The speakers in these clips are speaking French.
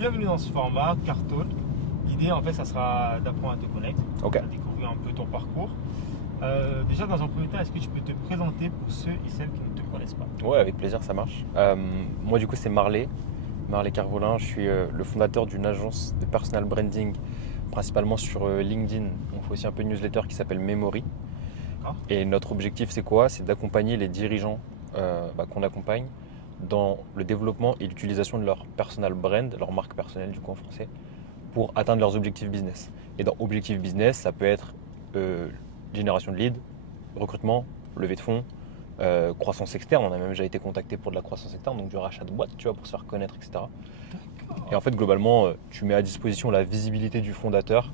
bienvenue dans ce format Cartoon. L'idée en fait ça sera d'apprendre à te connaître, Ok. à découvrir un peu ton parcours. Déjà dans un premier temps, est-ce que tu peux te présenter pour ceux et celles qui ne te connaissent pas? Ouais, avec plaisir, ça marche. Moi, du coup, c'est Marley Carvolin. Je suis le fondateur d'une agence de personal branding, principalement sur LinkedIn. On fait aussi un peu de newsletter qui s'appelle Memory. D'accord. Et notre objectif, c'est quoi? C'est d'accompagner les dirigeants qu'on accompagne dans le développement et l'utilisation de leur personal brand, leur marque personnelle, du coup en français, pour atteindre leurs objectifs business. Et dans objectifs business, ça peut être génération de leads, recrutement, levée de fonds, croissance externe. On a même déjà été contacté pour de la croissance externe, donc du rachat de boîtes, tu vois, pour se faire connaître, etc. Et en fait, globalement, tu mets à disposition la visibilité du fondateur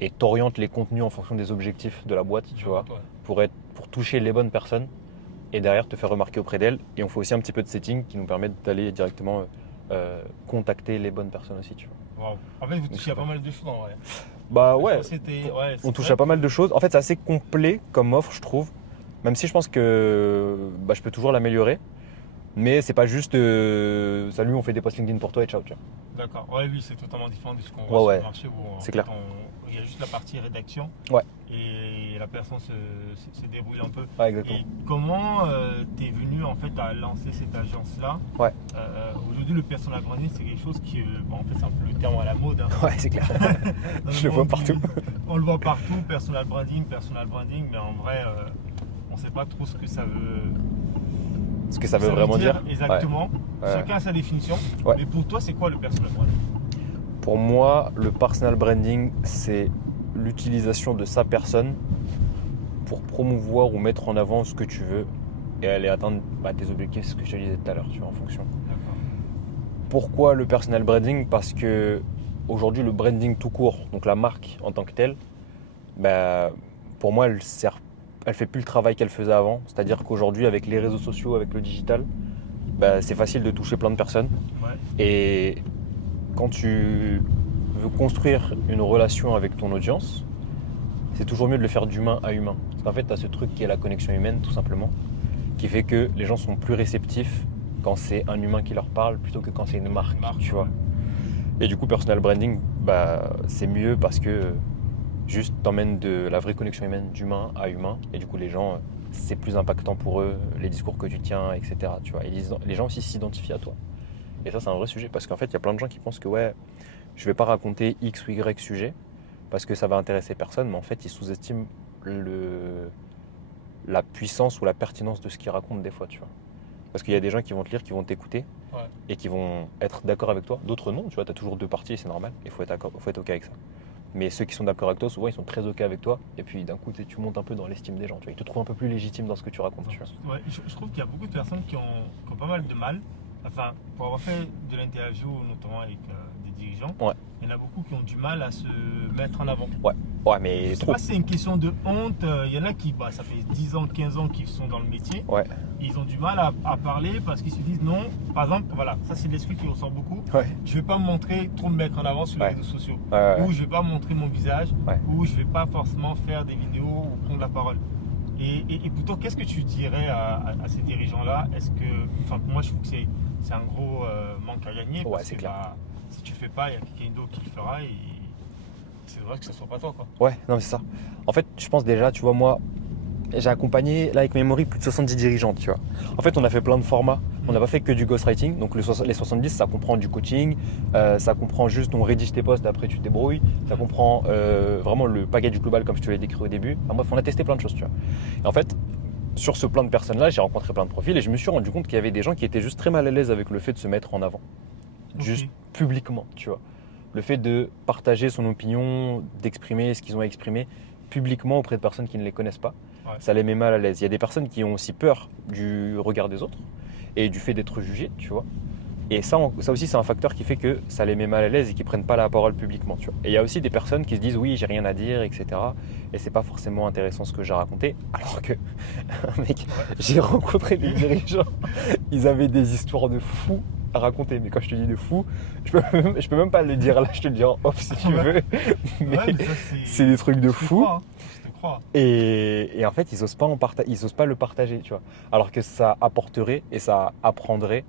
et t'orientes les contenus en fonction des objectifs de la boîte, tu vois, pour toucher les bonnes personnes et derrière te faire remarquer auprès d'elles. Et on fait aussi un petit peu de setting qui nous permet d'aller directement contacter les bonnes personnes aussi, tu vois. Wow. En fait, vous touchez à pas mal de choses en vrai. Bah Je ouais, pense que on touche à pas mal de choses. En fait, c'est assez complet comme offre, je trouve. Même si je pense que je peux toujours l'améliorer. Mais c'est pas juste salut, on fait des posts LinkedIn pour toi et ciao, tu vois. D'accord. Ouais, oui, c'est totalement différent de ce qu'on Ouais, voit ouais. sur le marché où en C'est fait, clair. il y a juste la partie rédaction Ouais. et la personne se débrouille un peu. Ouais, exactement. Et comment tu es venu en fait à lancer cette agence-là? Ouais. Aujourd'hui, le personal branding, c'est quelque chose qui, en fait, c'est un peu le terme à la mode. Hein. Ouais, c'est clair. Dans Je le le vois monde partout. On le voit partout, personal branding, mais en vrai, on ne sait pas trop ce que ça veut. Ce que ça veut vraiment dire. Exactement. Ouais. Chacun a sa définition. Ouais. Mais pour toi, c'est quoi le personal branding? Pour moi, le personal branding, c'est l'utilisation de sa personne pour promouvoir ou mettre en avant ce que tu veux et aller atteindre tes objectifs, ce que je te disais tout à l'heure, tu vois, en fonction. D'accord. Pourquoi le personal branding? Parce que aujourd'hui, le branding tout court, donc la marque en tant que telle, pour moi, elle fait plus le travail qu'elle faisait avant. C'est-à-dire qu'aujourd'hui, avec les réseaux sociaux, avec le digital, c'est facile de toucher plein de personnes. Ouais. Et quand tu veux construire une relation avec ton audience, c'est toujours mieux de le faire d'humain à humain. Parce qu'en fait, tu as ce truc qui est la connexion humaine, tout simplement, qui fait que les gens sont plus réceptifs quand c'est un humain qui leur parle plutôt que quand c'est une marque, tu vois. Et du coup, personal branding, c'est mieux parce que juste t'emmènes de la vraie connexion humaine d'humain à humain. Et du coup, les gens, c'est plus impactant pour eux, les discours que tu tiens, etc. Tu vois. Et les gens aussi s'identifient à toi. Et ça, c'est un vrai sujet parce qu'en fait, il y a plein de gens qui pensent que je vais pas raconter X ou Y sujet parce que ça va intéresser personne, mais en fait, ils sous-estiment la puissance ou la pertinence de ce qu'ils racontent des fois, tu vois. Parce qu'il y a des gens qui vont te lire, qui vont t'écouter et qui vont être d'accord avec toi. D'autres non, tu vois, tu as toujours deux parties, c'est normal, il faut être OK avec ça. Mais ceux qui sont d'accord avec toi, souvent, ils sont très OK avec toi. Et puis d'un coup, tu montes un peu dans l'estime des gens, tu vois. Ils te trouvent un peu plus légitime dans ce que tu racontes, tu vois. Ouais, je trouve qu'il y a beaucoup de personnes qui ont pas mal de mal. Enfin, pour avoir fait de l'interview, notamment avec des dirigeants, il y en a beaucoup qui ont du mal à se mettre en avant. Ouais, mais je ne sais pas si c'est une question de honte. Il y en a qui, ça fait 10 ans, 15 ans qu'ils sont dans le métier. Ouais. Et ils ont du mal à parler parce qu'ils se disent non. Par exemple, voilà, ça c'est l'esprit qui ressort beaucoup. Je ne vais pas me montrer, trop me mettre en avant sur les réseaux sociaux. Ou je ne vais pas montrer mon visage. Ou je ne vais pas forcément faire des vidéos ou prendre la parole. Et plutôt, qu'est-ce que tu dirais à ces dirigeants-là? Est-ce que, pour moi, je trouve que c'est un gros manque à gagner. Ouais, parce c'est que clair. Si tu le fais pas, il y a quelqu'un d'autre qui le fera et c'est vrai que ce soit pas toi, quoi. Ouais, non, c'est ça. En fait, je pense déjà, tu vois, moi, j'ai accompagné, là, avec Memory, plus de 70 dirigeants, tu vois. En fait, on a fait plein de formats. On n'a pas fait que du ghostwriting. Donc, les 70, ça comprend du coaching, ça comprend juste, on rédige tes posts, après tu te débrouilles. Ça comprend vraiment le package global, comme je te l'ai décrit au début. Enfin, bref, on a testé plein de choses, tu vois. Et en fait, sur ce plan de personnes-là, j'ai rencontré plein de profils et je me suis rendu compte qu'il y avait des gens qui étaient juste très mal à l'aise avec le fait de se mettre en avant. Juste publiquement, tu vois. Le fait de partager son opinion, d'exprimer ce qu'ils ont à exprimer publiquement auprès de personnes qui ne les connaissent pas, ça les met mal à l'aise. Il y a des personnes qui ont aussi peur du regard des autres et du fait d'être jugées, tu vois. Et ça aussi, c'est un facteur qui fait que ça les met mal à l'aise et qu'ils ne prennent pas la parole publiquement, tu vois. Et il y a aussi des personnes qui se disent oui, j'ai rien à dire, etc. Et c'est pas forcément intéressant ce que j'ai raconté. Alors que, mec, j'ai rencontré des dirigeants, ils avaient des histoires de fous à raconter. Mais quand je te dis de fous, je peux même pas le dire là, je te le dis en off si tu veux. Mais c'est des trucs de fous. Et en fait, ils osent pas le partager, tu vois. Alors que ça apporterait et ça apprendrait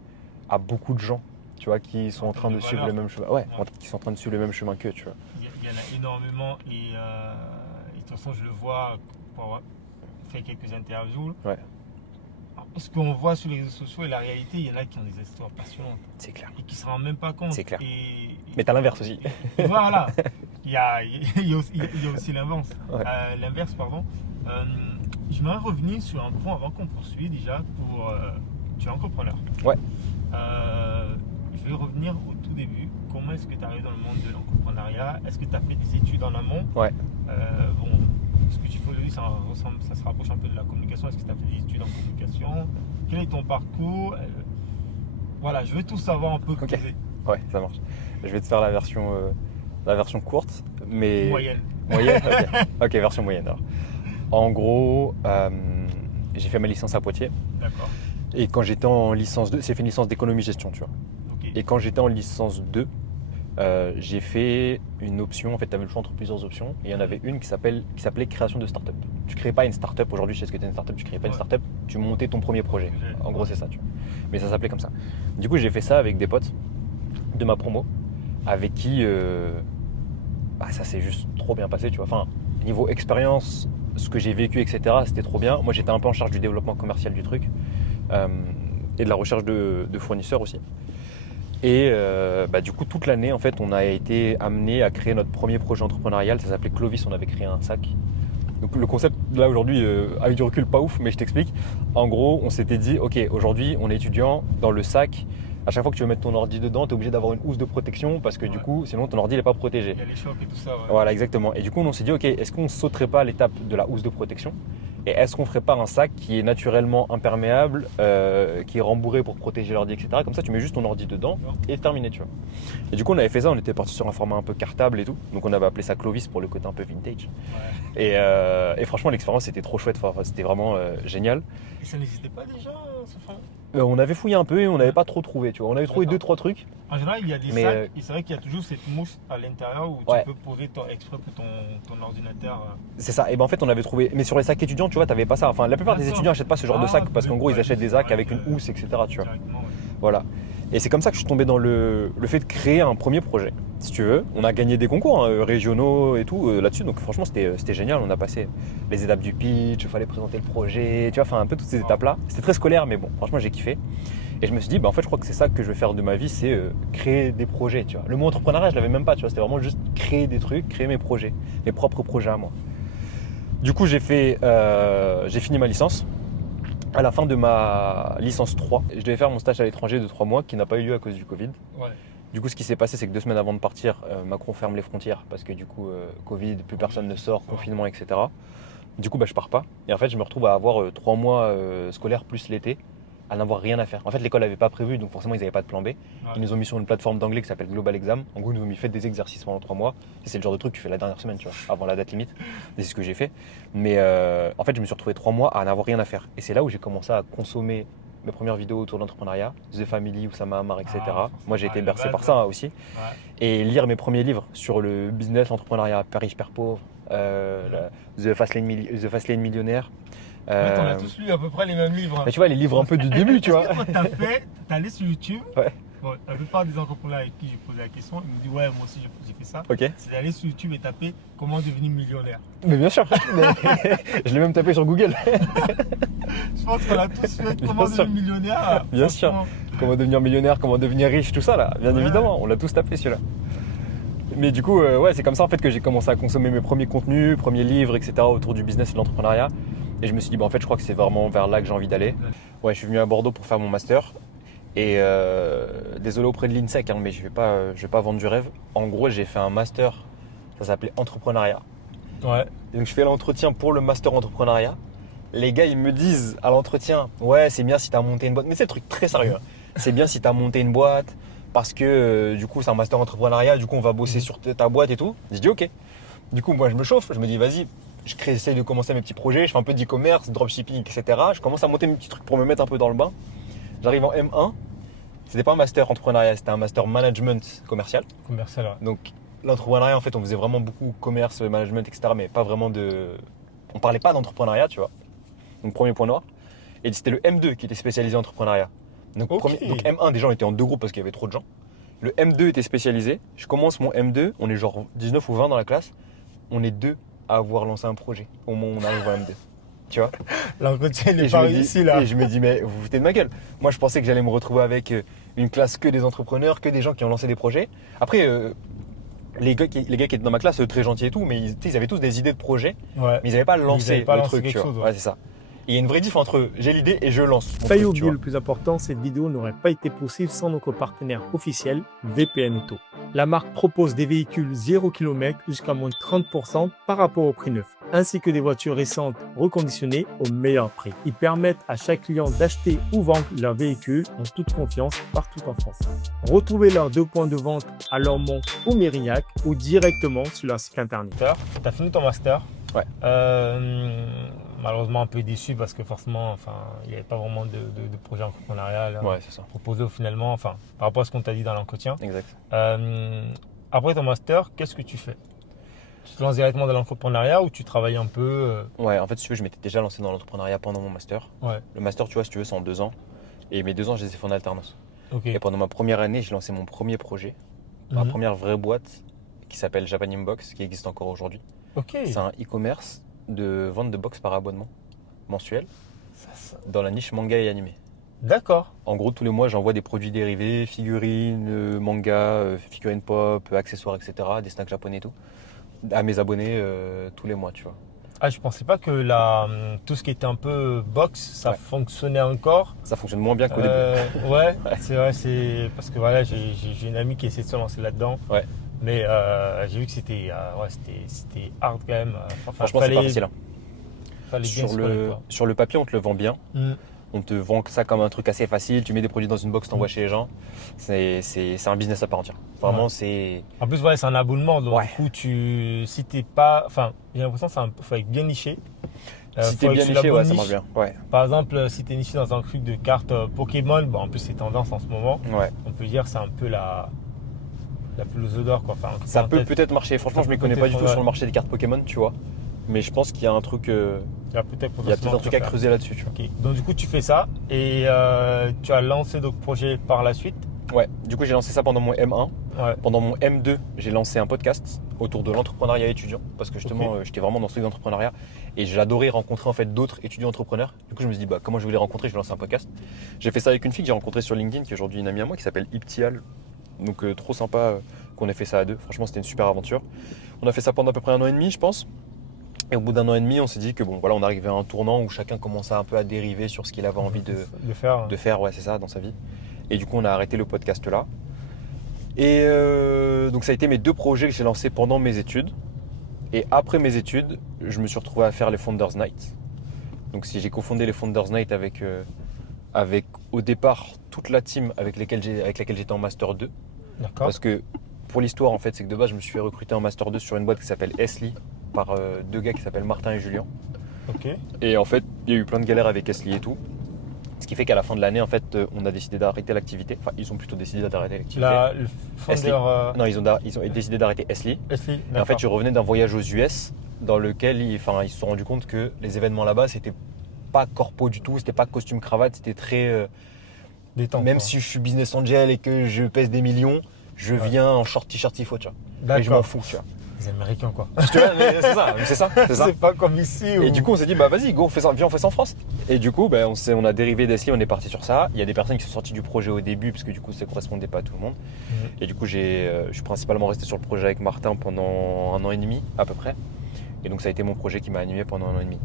à beaucoup de gens tu vois, qui sont en train de suivre le même chemin. Ouais, qui sont en train de suivre le même chemin qu'eux, tu vois. Il y en a énormément et de toute façon, je le vois pour avoir fait quelques interviews. Ouais. Ce qu'on voit sur les réseaux sociaux et la réalité, il y en a qui ont des histoires passionnantes. C'est clair. Et qui ne se rendent même pas compte. C'est clair. Mais t'as l'inverse aussi. Et voilà. Il y a aussi l'inverse. Ouais. L'inverse, pardon. Je vais revenir sur un point avant qu'on poursuive déjà pour... tu es entrepreneur. Ouais. Je vais revenir au tout début. Comment est-ce que tu arrives dans le monde de l'entrepreneuriat? Est-ce que tu as fait des études en amont? Ouais. Bon, ce que tu fais aujourd'hui, ça se rapproche un peu de la communication. Est-ce que tu as fait des études en communication? Quel est ton parcours? Voilà, je veux tout savoir un peu. Ok. Ouais, ça marche. Je vais te faire la version courte, mais... Moyenne. Moyenne. Ok, version moyenne alors. En gros, j'ai fait ma licence à Poitiers. D'accord. Et quand j'étais en licence 2, j'ai fait une licence d'économie-gestion, tu vois. Okay. Et quand j'étais en licence 2, j'ai fait une option, en fait, tu avais le choix entre plusieurs options. Et il y en avait une qui s'appelait création de start-up. Tu ne crées pas une start-up, aujourd'hui je sais ce que tu es une start-up, tu ne crées pas une start-up, tu montais ton premier projet. En gros, c'est ça, tu vois. Mais ça s'appelait comme ça. Du coup, j'ai fait ça avec des potes de ma promo, avec qui ça s'est juste trop bien passé, tu vois. Enfin, niveau expérience, ce que j'ai vécu, etc., c'était trop bien. Moi, j'étais un peu en charge du développement commercial du truc et de la recherche de fournisseurs aussi. Et du coup, toute l'année, en fait, on a été amené à créer notre premier projet entrepreneurial. Ça s'appelait Clovis, on avait créé un sac. Donc le concept, là, aujourd'hui, avec du recul, pas ouf, mais je t'explique. En gros, on s'était dit, ok, aujourd'hui, on est étudiant, dans le sac, à chaque fois que tu veux mettre ton ordi dedans, tu es obligé d'avoir une housse de protection parce que du coup, sinon ton ordi n'est pas protégé. Il y a les chocs et tout ça. Ouais. Voilà, exactement. Et du coup, on s'est dit, ok, est-ce qu'on ne sauterait pas l'étape de la housse de protection? Et est-ce qu'on ne ferait pas un sac qui est naturellement imperméable, qui est rembourré pour protéger l'ordi, etc. Comme ça, tu mets juste ton ordi dedans et c'est terminé, tu vois. Et du coup, on avait fait ça, on était parti sur un format un peu cartable et tout. Donc, on avait appelé ça Clovis pour le côté un peu vintage. Ouais. Et franchement, l'expérience était trop chouette. Enfin, c'était vraiment génial. Et ça n'existait pas déjà, ce format? On avait fouillé un peu et on n'avait pas trop trouvé, tu vois. On avait trouvé 2-3 trucs. En général, il y a des sacs et c'est vrai qu'il y a toujours cette mousse à l'intérieur où tu peux poser exprès pour ton ordinateur. C'est ça. Et ben en fait, on avait trouvé. Mais sur les sacs étudiants, tu vois, t'avais pas ça. Enfin, la plupart des étudiants n'achètent pas ce genre de sac parce qu'en gros, ils achètent des sacs avec une housse, etc. Tu vois. Voilà. Et c'est comme ça que je suis tombé dans le fait de créer un premier projet. Si tu veux, on a gagné des concours régionaux et tout là-dessus. Donc franchement, c'était génial. On a passé les étapes du pitch, il fallait présenter le projet, tu vois, enfin un peu toutes ces étapes-là. C'était très scolaire, mais bon, franchement, j'ai kiffé. Et je me suis dit, en fait, je crois que c'est ça que je vais faire de ma vie, c'est créer des projets, tu vois. Le mot entrepreneuriat, je l'avais même pas, tu vois. C'était vraiment juste créer des trucs, créer mes projets, mes propres projets à moi. Du coup, j'ai fini ma licence. À la fin de ma licence 3, je devais faire mon stage à l'étranger de 3 mois qui n'a pas eu lieu à cause du Covid. Ouais. Du coup, ce qui s'est passé, c'est que 2 semaines avant de partir, Macron ferme les frontières parce que du coup, Covid, plus personne ne sort, confinement, etc. Du coup, je pars pas. Et en fait, je me retrouve à avoir 3 mois scolaires plus l'été, à n'avoir rien à faire. En fait, l'école n'avait pas prévu, donc forcément, ils n'avaient pas de plan B. Ouais. Ils nous ont mis sur une plateforme d'anglais qui s'appelle Global Exam. En gros, ils nous ont mis fait des exercices pendant 3 mois. Et c'est le genre de truc que tu fais la dernière semaine, tu vois, avant la date limite. Et c'est ce que j'ai fait. Mais en fait, je me suis retrouvé 3 mois à n'avoir rien à faire. Et c'est là où j'ai commencé à consommer mes premières vidéos autour de l'entrepreneuriat, The Family, Oussama Ammar, etc. Moi, j'ai été bercé par ça aussi. Ouais. Et lire mes premiers livres sur le business, l'entrepreneuriat, Père riche, Père pauvre, The Fast Lane Millionnaire. On a tous lu à peu près les mêmes livres. Mais tu vois, les livres un peu du début, tu vois. Toi, t'es allé sur YouTube. Ouais. Bon, la plupart des entrepreneurs avec qui j'ai posé la question, ils me disent ouais, moi aussi j'ai fait ça. Ok. C'est d'aller sur YouTube et taper comment devenir millionnaire. Mais bien sûr. Je l'ai même tapé sur Google. Je pense qu'on a tous fait comment devenir millionnaire. Bien sûr. Comment devenir millionnaire, comment devenir riche, tout ça là. Bien évidemment, on l'a tous tapé celui-là. Mais du coup, c'est comme ça en fait que j'ai commencé à consommer mes premiers contenus, premiers livres, etc. autour du business et de l'entrepreneuriat. Et je me suis dit, en fait, je crois que c'est vraiment vers là que j'ai envie d'aller. Ouais, je suis venu à Bordeaux pour faire mon master. Et désolé auprès de l'INSEC, mais je vais pas vendre du rêve. En gros, j'ai fait un master, ça s'appelait entrepreneuriat. Ouais. Donc je fais l'entretien pour le master entrepreneuriat. Les gars, ils me disent à l'entretien, ouais, c'est bien si tu as monté une boîte. Mais c'est le truc très sérieux. C'est bien si tu as monté une boîte parce que du coup, c'est un master entrepreneuriat. Du coup, on va bosser sur ta boîte et tout. Je dis, ok. Du coup, moi, je me chauffe. Je me dis, vas-y. J'essaie de commencer mes petits projets, je fais un peu d'e-commerce, dropshipping, etc. Je commence à monter mes petits trucs pour me mettre un peu dans le bain. J'arrive en M1. C'était pas un master entrepreneuriat, c'était un master management commercial. Commercial, ouais. Donc l'entrepreneuriat, en fait, on faisait vraiment beaucoup commerce, management, etc. Mais pas vraiment on parlait pas d'entrepreneuriat, tu vois. Donc premier point noir. Et c'était le M2 qui était spécialisé en entrepreneuriat. Donc, donc M1, déjà, on était en 2 groupes parce qu'il y avait trop de gens. Le M2 était spécialisé. Je commence mon M2, on est genre 19 ou 20 dans la classe. On est 2 à avoir lancé un projet au moment où on arrive au M2. Tu vois, l'entretien n'est pas réussi là. Et je me dis, mais vous vous foutez de ma gueule. Moi, je pensais que j'allais me retrouver avec une classe que des entrepreneurs, que des gens qui ont lancé des projets. Après, les gars qui étaient dans ma classe, très gentils et tout, mais ils avaient tous des idées de projets, mais ils n'avaient pas lancé le truc. Tu vois. Ouais, c'est ça. Et il y a une vraie diff entre j'ai l'idée et je lance. Pas oublier le plus important, cette vidéo n'aurait pas été possible sans notre partenaire officiel, VPN Auto. La marque propose des véhicules 0 km jusqu'à moins de 30% par rapport au prix neuf, ainsi que des voitures récentes reconditionnées au meilleur prix. Ils permettent à chaque client d'acheter ou vendre leur véhicule en toute confiance partout en France. Retrouvez leurs 2 points de vente à Lormont ou Mérignac ou directement sur leur site internet. Tu as fini ton master. Ouais. Malheureusement un peu déçu parce que forcément, il n'y avait pas vraiment de projet entrepreneurial proposé finalement, par rapport à ce qu'on t'a dit dans l'entretien. Exact. Après ton master, qu'est-ce que tu fais? Tu te lances directement dans l'entrepreneuriat ou tu travailles un peu Ouais, en fait, si tu veux, je m'étais déjà lancé dans l'entrepreneuriat pendant mon master. Ouais. Le master, tu vois, si tu veux, c'est en 2 ans. Et mes 2 ans, je les ai fait en alternance. Okay. Et pendant ma première année, j'ai lancé mon premier projet, ma première vraie boîte qui s'appelle Japan Inbox, qui existe encore aujourd'hui. Okay. C'est un e-commerce de vente de box par abonnement mensuel dans la niche manga et animé. D'accord. En gros, tous les mois, j'envoie des produits dérivés, figurines, manga, figurines pop, accessoires, etc., des snacks japonais et tout, à mes abonnés tous les mois, tu vois. Ah, je pensais pas que tout ce qui était un peu box, ça fonctionnait encore. Ça fonctionne moins bien qu'au début. Ouais, c'est vrai, c'est parce que voilà, j'ai une amie qui essaie de se lancer là-dedans. Ouais. Mais j'ai vu que c'était hard quand même. Franchement, c'est pas facile. Hein. Sur le papier, on te le vend bien. On te vend ça comme un truc assez facile. Tu mets des produits dans une box, t'envoies chez les gens. C'est un business à part entière. Vraiment, c'est. En plus, c'est un abonnement. Donc, du coup, si t'es pas. J'ai l'impression que faut être bien niché. Si t'es bien niché, ça marche bien. Ouais. Par exemple, si t'es niché dans un truc de cartes Pokémon, en plus, c'est tendance en ce moment. Ouais. On peut dire que c'est un peu la plus odeur, quoi. Ça peut peut-être marcher. Franchement, je ne m'y connais pas du tout sur le marché des cartes Pokémon, tu vois. Mais je pense qu'il y a un truc. Il y a peut-être un truc à creuser là-dessus, tu vois. Okay. Donc du coup, tu fais ça et tu as lancé d'autres projets par la suite. Ouais. Du coup, j'ai lancé ça pendant mon M1. Ouais. Pendant mon M2, j'ai lancé un podcast autour de l'entrepreneuriat étudiant parce que justement, j'étais vraiment dans ce truc d'entrepreneuriat et j'adorais rencontrer en fait d'autres étudiants entrepreneurs. Du coup, je me suis dit comment je voulais les rencontrer, je vais lancer un podcast. J'ai fait ça avec une fille que j'ai rencontrée sur LinkedIn qui est aujourd'hui une amie à moi qui s'appelle Iptial. Donc trop sympa qu'on ait fait ça à 2. Franchement, c'était une super aventure. On a fait ça pendant à peu près 1 an et demi, je pense. Et au bout d'1 an et demi, on s'est dit que on arrivait à un tournant où chacun commençait un peu à dériver sur ce qu'il avait envie de faire, ouais, c'est ça, dans sa vie. Et du coup, on a arrêté le podcast là. Et donc ça a été mes 2 projets que j'ai lancés pendant mes études. Et après mes études, je me suis retrouvé à faire les Founders Night. Donc j'ai cofondé les Founders Night avec au départ toute la team avec laquelle j'étais en Master 2. D'accord. Parce que pour l'histoire, en fait, c'est que de base, je me suis fait recruter en Master 2 sur une boîte qui s'appelle Esli par 2 gars qui s'appellent Martin et Julien. Ok. Et en fait, il y a eu plein de galères avec Esli et tout. Ce qui fait qu'à la fin de l'année, en fait, on a décidé d'arrêter l'activité. Enfin, ils ont plutôt décidé d'arrêter l'activité. Le founder, Non, ils ont décidé d'arrêter Esli. Et en fait, je revenais d'un voyage aux US dans lequel ils se sont rendus compte que les événements là-bas, c'était pas corpo du tout, c'était pas costume cravate, c'était très détente. Même si je suis business angel et que je pèse des millions, je viens en short t-shirt tifo, tu vois. D'accord. Et je m'en fous, tu vois. Les Américains, quoi. C'est ça. C'est pas comme ici. Et du coup, on s'est dit, vas-y, go, viens, on fait ça en France. Et du coup, on a dérivé d'Esli, on est parti sur ça. Il y a des personnes qui sont sorties du projet au début, parce que du coup, ça ne correspondait pas à tout le monde. Et du coup, je suis principalement resté sur le projet avec Martin pendant 1 an et demi, à peu près. Et donc, ça a été mon projet qui m'a animé pendant 1 an et demi.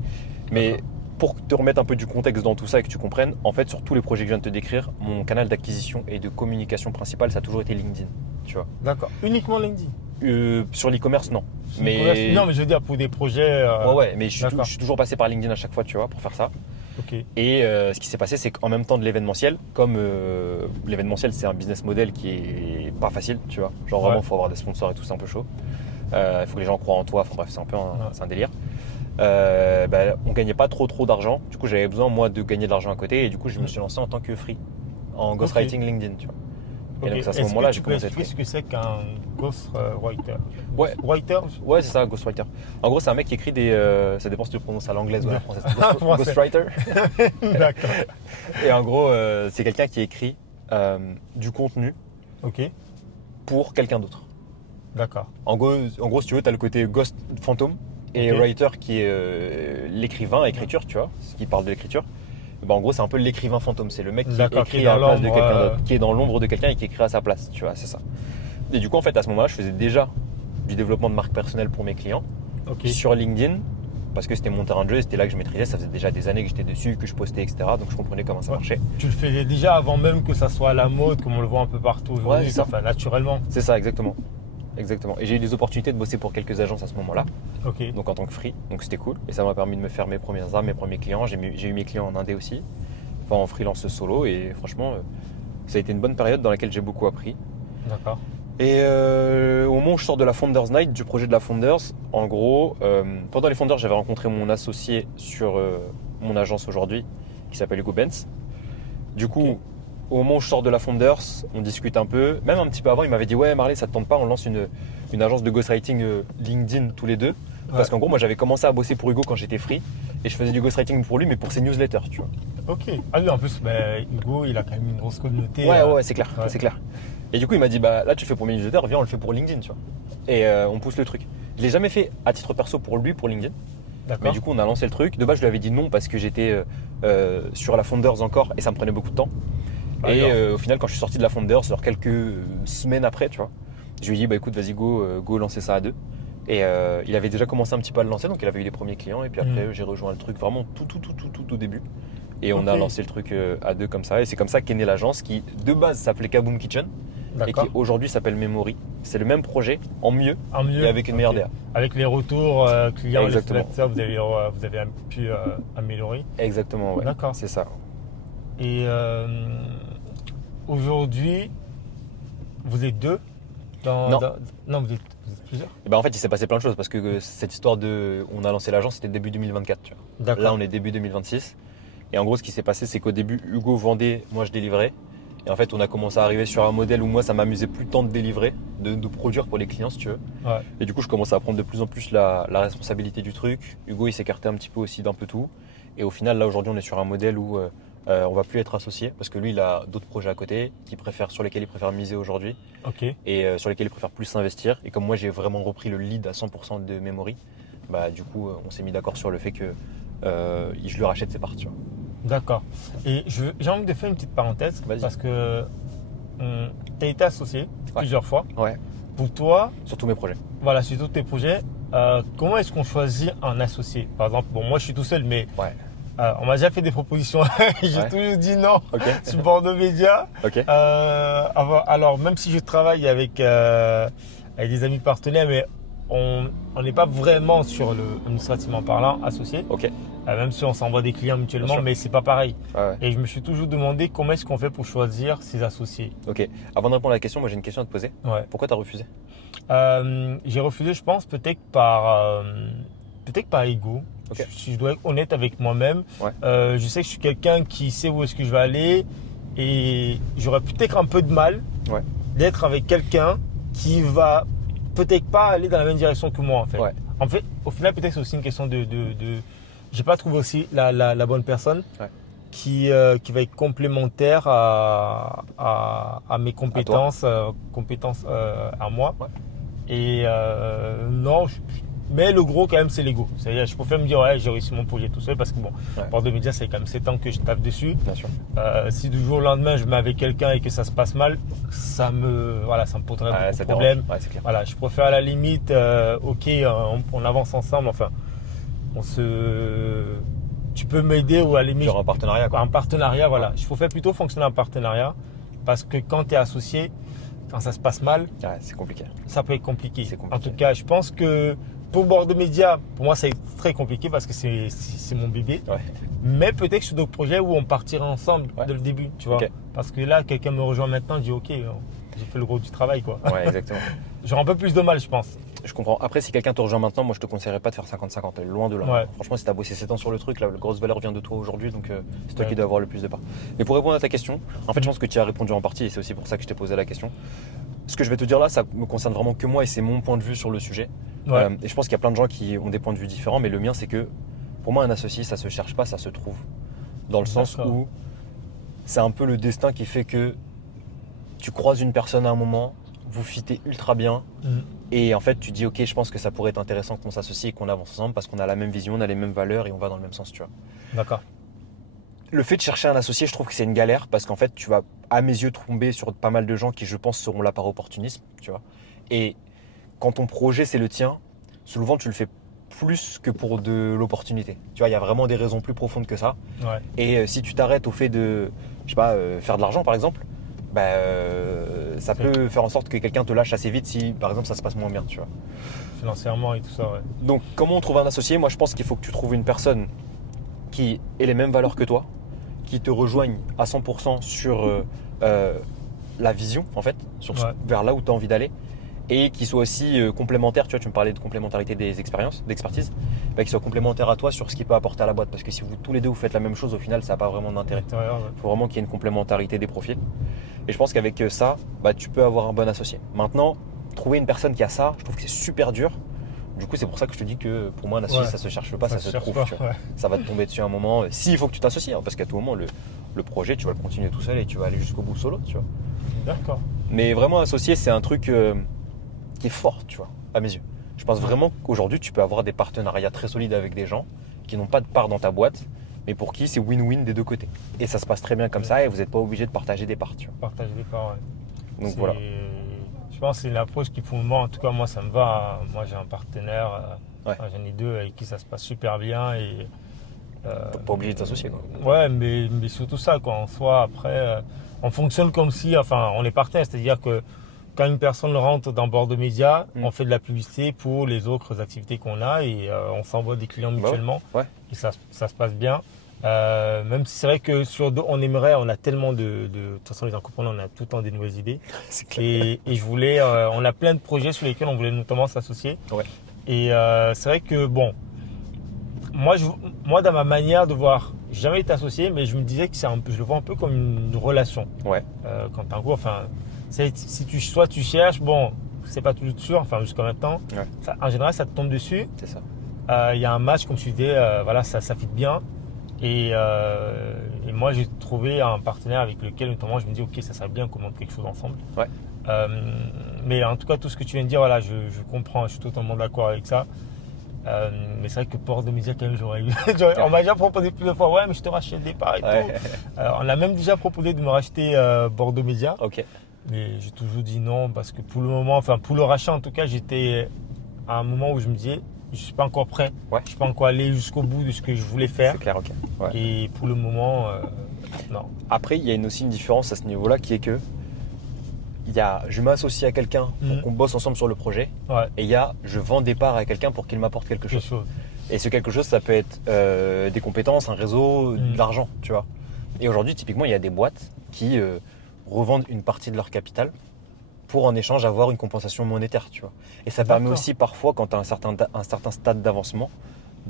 Mais pour te remettre un peu du contexte dans tout ça et que tu comprennes, en fait, sur tous les projets que je viens de te décrire, mon canal d'acquisition et de communication principal, ça a toujours été LinkedIn, tu vois. D'accord. Uniquement LinkedIn. Sur l'e-commerce, non. Non, mais je veux dire pour des projets. Ouais, mais je suis toujours passé par LinkedIn à chaque fois, tu vois, pour faire ça. Ok. Et ce qui s'est passé, c'est qu'en même temps de l'événementiel, comme l'événementiel, c'est un business model qui est pas facile, tu vois. Genre vraiment, il faut avoir des sponsors et tout, c'est un peu chaud. Il faut que les gens croient en toi. Enfin bref, c'est un peu c'est un délire. On gagnait pas trop d'argent. Du coup, j'avais besoin moi de gagner de l'argent à côté et du coup, je me suis lancé en tant que free en ghostwriting LinkedIn, tu vois. Et donc à ce moment-là, j'ai commencé à écrire. Qu'est-ce que c'est qu'un ghostwriter? Ouais. Writer? Ouais, c'est ça, ghostwriter. En gros, c'est un mec qui écrit des. Ça dépend si tu le prononces à l'anglaise ou à la française. Ghostwriter. D'accord. Et en gros, c'est quelqu'un qui écrit du contenu pour quelqu'un d'autre. D'accord. En gros, si tu veux, tu as le côté ghost fantôme et writer qui est l'écrivain, écriture, tu vois, ce qui parle de l'écriture. En gros, c'est un peu l'écrivain fantôme. C'est le mec qui écrit à la place de quelqu'un d'autre, qui est dans l'ombre de quelqu'un et qui écrit à sa place, tu vois, c'est ça. Et du coup, en fait, à ce moment-là, je faisais déjà du développement de marque personnelle pour mes clients sur LinkedIn parce que c'était mon terrain de jeu, c'était là que je maîtrisais. Ça faisait déjà des années que j'étais dessus, que je postais, etc. Donc je comprenais comment ça marchait. Tu le faisais déjà avant même que ça soit à la mode, comme on le voit un peu partout aujourd'hui, enfin, naturellement. C'est ça, exactement. Exactement. Et j'ai eu des opportunités de bosser pour quelques agences à ce moment-là. Donc en tant que free, donc c'était cool. Et ça m'a permis de me faire mes premières armes, mes premiers clients. J'ai eu mes clients en indé aussi, enfin en freelance solo. Et franchement, ça a été une bonne période dans laquelle j'ai beaucoup appris. D'accord. Et au moment où je sors de la Founders Night, du projet de la Founders, en gros, pendant les Founders, j'avais rencontré mon associé sur mon agence aujourd'hui, qui s'appelle Hugo Benz. Du coup, au moment où je sors de la Founders, on discute un peu. Même un petit peu avant, il m'avait dit « Ouais, Marley, ça te tente pas, on lance une agence de ghostwriting LinkedIn tous les deux. » Parce qu'en gros, moi, j'avais commencé à bosser pour Hugo quand j'étais free. Et je faisais du ghostwriting pour lui, mais pour ses newsletters, tu vois. Ok. Ah oui, en plus, Hugo, il a quand même une grosse communauté. Ouais, c'est clair, c'est clair. Et du coup, il m'a dit « Bah là, tu fais pour mes newsletters, viens, on le fait pour LinkedIn, tu vois. » Et on pousse le truc. Je l'ai jamais fait à titre perso pour lui, pour LinkedIn. Mais du coup, on a lancé le truc. De base, je lui avais dit non parce que j'étais sur la Founders encore et ça me prenait beaucoup de temps. Et au final, quand je suis sorti de la Founders, genre quelques semaines après, tu vois, je lui ai dit bah écoute, vas-y, go lancer ça à deux. Et il avait déjà commencé un petit peu à le lancer, donc il avait eu les premiers clients. Et puis après, j'ai rejoint le truc vraiment tout au début. Et on a lancé le truc à deux comme ça. Et c'est comme ça qu'est née l'agence qui, de base, s'appelait Kaboom Kitchen. Et qui aujourd'hui s'appelle Memory. C'est le même projet en mieux et avec une meilleure DA. Avec les retours clients, les utilisateurs, vous avez pu améliorer. Exactement, ouais. D'accord. C'est ça. Et aujourd'hui, vous êtes deux Non, vous êtes plusieurs. Et ben en fait, il s'est passé plein de choses parce que cette histoire on a lancé l'agence, c'était début 2024. Tu vois. Là, on est début 2026. Et en gros, ce qui s'est passé, c'est qu'au début, Hugo vendait, moi je délivrais. Et en fait, on a commencé à arriver sur un modèle où moi, ça m'amusait plus tant de délivrer, de produire pour les clients, si tu veux. Ouais. Et du coup, je commençais à prendre de plus en plus la responsabilité du truc. Hugo, il s'écartait un petit peu aussi d'un peu tout. Et au final, là, aujourd'hui, on est sur un modèle où on va plus être associé parce que lui, il a d'autres projets à côté sur lesquels il préfère miser aujourd'hui. Et sur lesquels il préfère plus s'investir. Et comme moi, j'ai vraiment repris le lead à 100% de Memory, bah, du coup, on s'est mis d'accord sur le fait que je lui rachète ses parts. Tu vois. D'accord. Et j'ai envie de faire une petite parenthèse parce que tu as été associé plusieurs fois. Ouais. Pour toi, sur tous mes projets. Voilà, sur tous tes projets. Comment est-ce qu'on choisit un associé? Par exemple, bon, moi je suis tout seul, mais on m'a déjà fait des propositions. J'ai toujours dit non sur Bordeaux Média. Alors, même si je travaille avec des amis partenaires, mais on n'est pas vraiment sur le administrativement parlant associé. Même si on s'envoie des clients mutuellement, mais c'est pas pareil. Et je me suis toujours demandé comment est-ce qu'on fait pour choisir ses associés. Avant de répondre à la question, moi j'ai une question à te poser. Pourquoi tu as refusé? J'ai refusé, je pense, peut-être par ego. Si je dois être honnête avec moi-même, je sais que je suis quelqu'un qui sait où est-ce que je vais aller et j'aurais peut-être un peu de mal d'être avec quelqu'un qui va peut-être pas aller dans la même direction que moi en fait. En fait, au final, peut-être c'est aussi une question de j'ai pas trouvé aussi la bonne personne qui va être complémentaire à mes compétences, à moi. Et non, mais le gros quand même c'est l'ego. C'est-à-dire je préfère me dire j'ai réussi mon projet tout seul parce que bon, Bordeaux Média c'est quand même 7 ans que je tape dessus. Bien sûr. Si du jour au lendemain je mets avec quelqu'un et que ça se passe mal, ça me poserait beaucoup de problèmes. Voilà, je préfère à la limite, on avance ensemble, enfin. Tu peux m'aider ou à la limite. Genre un partenariat quoi. Un partenariat, voilà. Je préfère plutôt fonctionner en partenariat parce que quand tu es associé, quand ça se passe mal, c'est compliqué. Ça peut être compliqué. En tout cas, je pense que pour Bordeaux Média, pour moi, c'est très compliqué parce que c'est mon bébé. Mais peut-être sur d'autres projets où on partira ensemble dès le début, tu vois. Parce que là, quelqu'un me rejoint maintenant, je dis ok, j'ai fait le gros du travail, quoi. Ouais, exactement. J'aurais un peu plus de mal, je pense. Je comprends. Après, si quelqu'un te rejoint maintenant, moi je te conseillerais pas de faire 50-50, loin de là. Ouais. Franchement, si tu as bossé 7 ans sur le truc, la grosse valeur vient de toi aujourd'hui, donc c'est toi qui dois avoir le plus de parts. Mais pour répondre à ta question, en fait, je pense que tu as répondu en partie et c'est aussi pour ça que je t'ai posé la question. Ce que je vais te dire là, ça me concerne vraiment que moi et c'est mon point de vue sur le sujet. Ouais. Et je pense qu'il y a plein de gens qui ont des points de vue différents, mais le mien, c'est que pour moi, un associé, ça se cherche pas, ça se trouve. Dans le sens où c'est un peu le destin qui fait que tu croises une personne à un moment, vous fitez ultra bien. Et en fait, tu dis, ok, je pense que ça pourrait être intéressant qu'on s'associe et qu'on avance ensemble parce qu'on a la même vision, on a les mêmes valeurs et on va dans le même sens, tu vois. D'accord. Le fait de chercher un associé, je trouve que c'est une galère parce qu'en fait, tu vas, à mes yeux, tomber sur pas mal de gens qui, je pense, seront là par opportunisme, tu vois. Et quand ton projet, c'est le tien, souvent, tu le fais plus que pour de l'opportunité. Tu vois, il y a vraiment des raisons plus profondes que ça. Ouais. Et si tu t'arrêtes au fait de, je sais pas, faire de l'argent, par exemple, ça peut faire en sorte que quelqu'un te lâche assez vite si, par exemple, ça se passe moins bien, tu vois. Financièrement et tout ça, ouais. Donc, comment on trouve un associé? Moi, je pense qu'il faut que tu trouves une personne qui ait les mêmes valeurs que toi, qui te rejoigne à 100% sur la vision, en fait, vers là où tu as envie d'aller, et qui soit aussi complémentaire. Tu vois, tu me parlais de complémentarité des expériences, d'expertise, qui soit complémentaire à toi sur ce qu'il peut apporter à la boîte. Parce que si vous tous les deux vous faites la même chose, au final, ça n'a pas vraiment d'intérêt. Il faut vraiment qu'il y ait une complémentarité des profils. Et je pense qu'avec ça, tu peux avoir un bon associé. Maintenant, trouver une personne qui a ça, je trouve que c'est super dur. Du coup, c'est pour ça que je te dis que pour moi, un associé, ça se cherche pas, ça se trouve. Pas, ça va te tomber dessus à un moment. Si, il faut que tu t'associes, parce qu'à tout moment, le projet, tu vas le continuer tout seul et tu vas aller jusqu'au bout solo, tu vois. D'accord. Mais vraiment, associé, c'est un truc qui est fort, tu vois, à mes yeux. Je pense vraiment qu'aujourd'hui, tu peux avoir des partenariats très solides avec des gens qui n'ont pas de part dans ta boîte, mais pour qui c'est win-win des deux côtés. Et ça se passe très bien comme ça et vous n'êtes pas obligé de partager des parts, tu vois. Partager des parts, ouais. Donc voilà. Je pense que c'est une approche qui, pour le moment, en tout cas, moi, ça me va. Moi, j'ai un partenaire, j'en ai deux avec qui ça se passe super bien. Et, pas obligé de s'associer, quoi. Ouais, mais surtout ça, quoi. En soi, après, on fonctionne comme si, enfin, on est partenaire. C'est-à-dire que quand une personne rentre dans Bordeaux Média, on fait de la publicité pour les autres activités qu'on a et on s'envoie des clients mutuellement. Et ça se passe bien. Même si c'est vrai que on aimerait, on a tellement de toute façon les entrepreneurs, on a tout le temps des nouvelles idées. Et je voulais, on a plein de projets sur lesquels on voulait notamment s'associer. Et c'est vrai que bon, moi dans ma manière de voir, j'ai jamais été associé, mais je me disais que je le vois un peu comme une relation. Quand t'es en cours, enfin, si soit tu cherches, bon, c'est pas toujours sûr, enfin jusqu'à maintenant. En général, ça te tombe dessus. C'est ça. Il y a un match, comme tu disais, voilà, ça fit bien. Et moi, j'ai trouvé un partenaire avec lequel, notamment, je me dis, ok, ça serait bien qu'on monte quelque chose ensemble. Mais en tout cas, tout ce que tu viens de dire, voilà, je comprends, je suis totalement d'accord avec ça. Mais c'est vrai que Bordeaux Média, quand même, on m'a déjà proposé plusieurs fois, ouais, mais je te rachète des parts et tout. On a même déjà proposé de me racheter Bordeaux Média. Mais j'ai toujours dit non, parce que pour le moment, enfin, pour le rachat, en tout cas, j'étais à un moment où je me disais, je ne suis pas encore prêt. Je ne suis pas encore allé jusqu'au bout de ce que je voulais faire. C'est clair, ok. Et pour le moment, non. Après, il y a aussi une différence à ce niveau-là qui est que je m'associe à quelqu'un pour qu'on bosse ensemble sur le projet. Et il y a je vends des parts à quelqu'un pour qu'il m'apporte quelque chose. Et ce quelque chose, ça peut être des compétences, un réseau, de l'argent, tu vois. Et aujourd'hui, typiquement, il y a des boîtes qui revendent une partie de leur capital pour en échange avoir une compensation monétaire, tu vois. Et ça permet aussi parfois, quand tu as un certain stade d'avancement,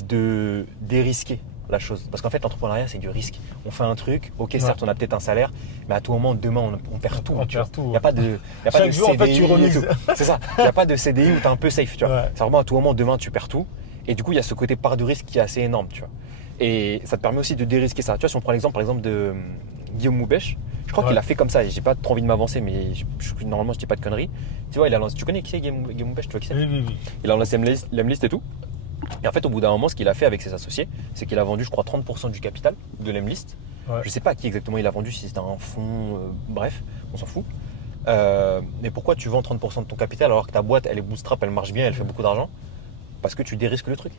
de dérisquer la chose. Parce qu'en fait, l'entrepreneuriat, c'est du risque. On fait un truc, ok, certes, on a peut-être un salaire, mais à tout moment, demain, on perd tout. Il n'y a pas de Chaque jour, CDI, en fait, tu remises. C'est ça. Il n'y a pas de CDI où tu es un peu safe, tu vois. C'est vraiment à tout moment, demain, tu perds tout. Et du coup, il y a ce côté part de risque qui est assez énorme, tu vois. Et ça te permet aussi de dérisquer ça. Tu vois, si on prend l'exemple, par exemple, de Guillaume Moubèche, je crois qu'il a fait comme ça. J'ai pas trop envie de m'avancer, mais normalement, je dis pas de conneries. Tu vois, tu connais qui c'est Guillaume Moubèche, tu vois qui c'est? Oui. Il a lancé Lemlist et tout. Et en fait, au bout d'un moment, ce qu'il a fait avec ses associés, c'est qu'il a vendu, je crois, 30% du capital de Lemlist. Je sais pas à qui exactement il a vendu, si c'était un fonds, bref, on s'en fout. Mais pourquoi tu vends 30% de ton capital alors que ta boîte, elle est bootstrap, elle marche bien, elle fait beaucoup d'argent? Parce que tu dérisques le truc.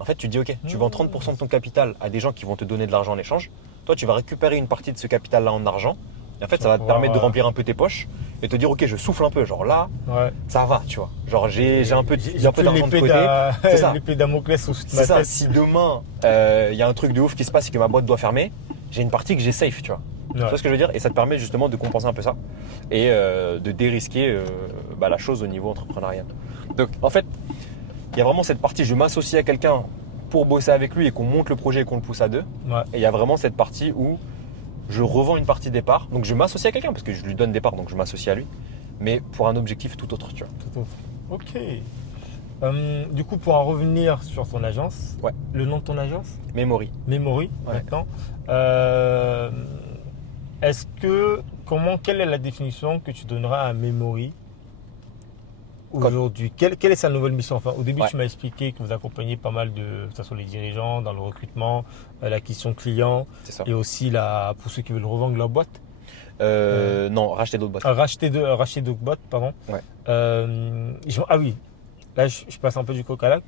En fait, tu te dis, ok, tu vends 30% de ton capital à des gens qui vont te donner de l'argent en échange. Toi, tu vas récupérer une partie de ce capital-là en argent. Et en fait, ça va te permettre de remplir un peu tes poches et te dire, ok, je souffle un peu. Genre là, ça va, tu vois. Genre, j'ai un peu d'argent de côté. C'est ça. L'épée Damoclès au-dessus de ma tête. C'est ça. Si demain, il y a un truc de ouf qui se passe et que ma boîte doit fermer, j'ai une partie que j'ai safe, tu vois. Tu vois ce que je veux dire? Et ça te permet justement de compenser un peu ça et de dérisquer la chose au niveau entrepreneurial. Donc en fait, il y a vraiment cette partie, je m'associe à quelqu'un pour bosser avec lui et qu'on monte le projet et qu'on le pousse à deux. Ouais. Et il y a vraiment cette partie où je revends une partie des parts. Donc je m'associe à quelqu'un parce que je lui donne des parts, donc je m'associe à lui. Mais pour un objectif tout autre, tu vois. Tout autre. Ok. Du coup, pour en revenir sur ton agence, le nom de ton agence? Memory. Memory, maintenant. Quelle est la définition que tu donneras à Memory aujourd'hui? Quelle est sa nouvelle mission? Enfin, au début, tu m'as expliqué que vous accompagnez pas mal de, que ce soit les dirigeants, dans le recrutement, l'acquisition client et aussi pour ceux qui veulent revendre leur boîte. Non, racheter d'autres boîtes. Racheter d'autres boîtes, pardon. Ouais. Ah oui, là je passe un peu du coq à l'âne,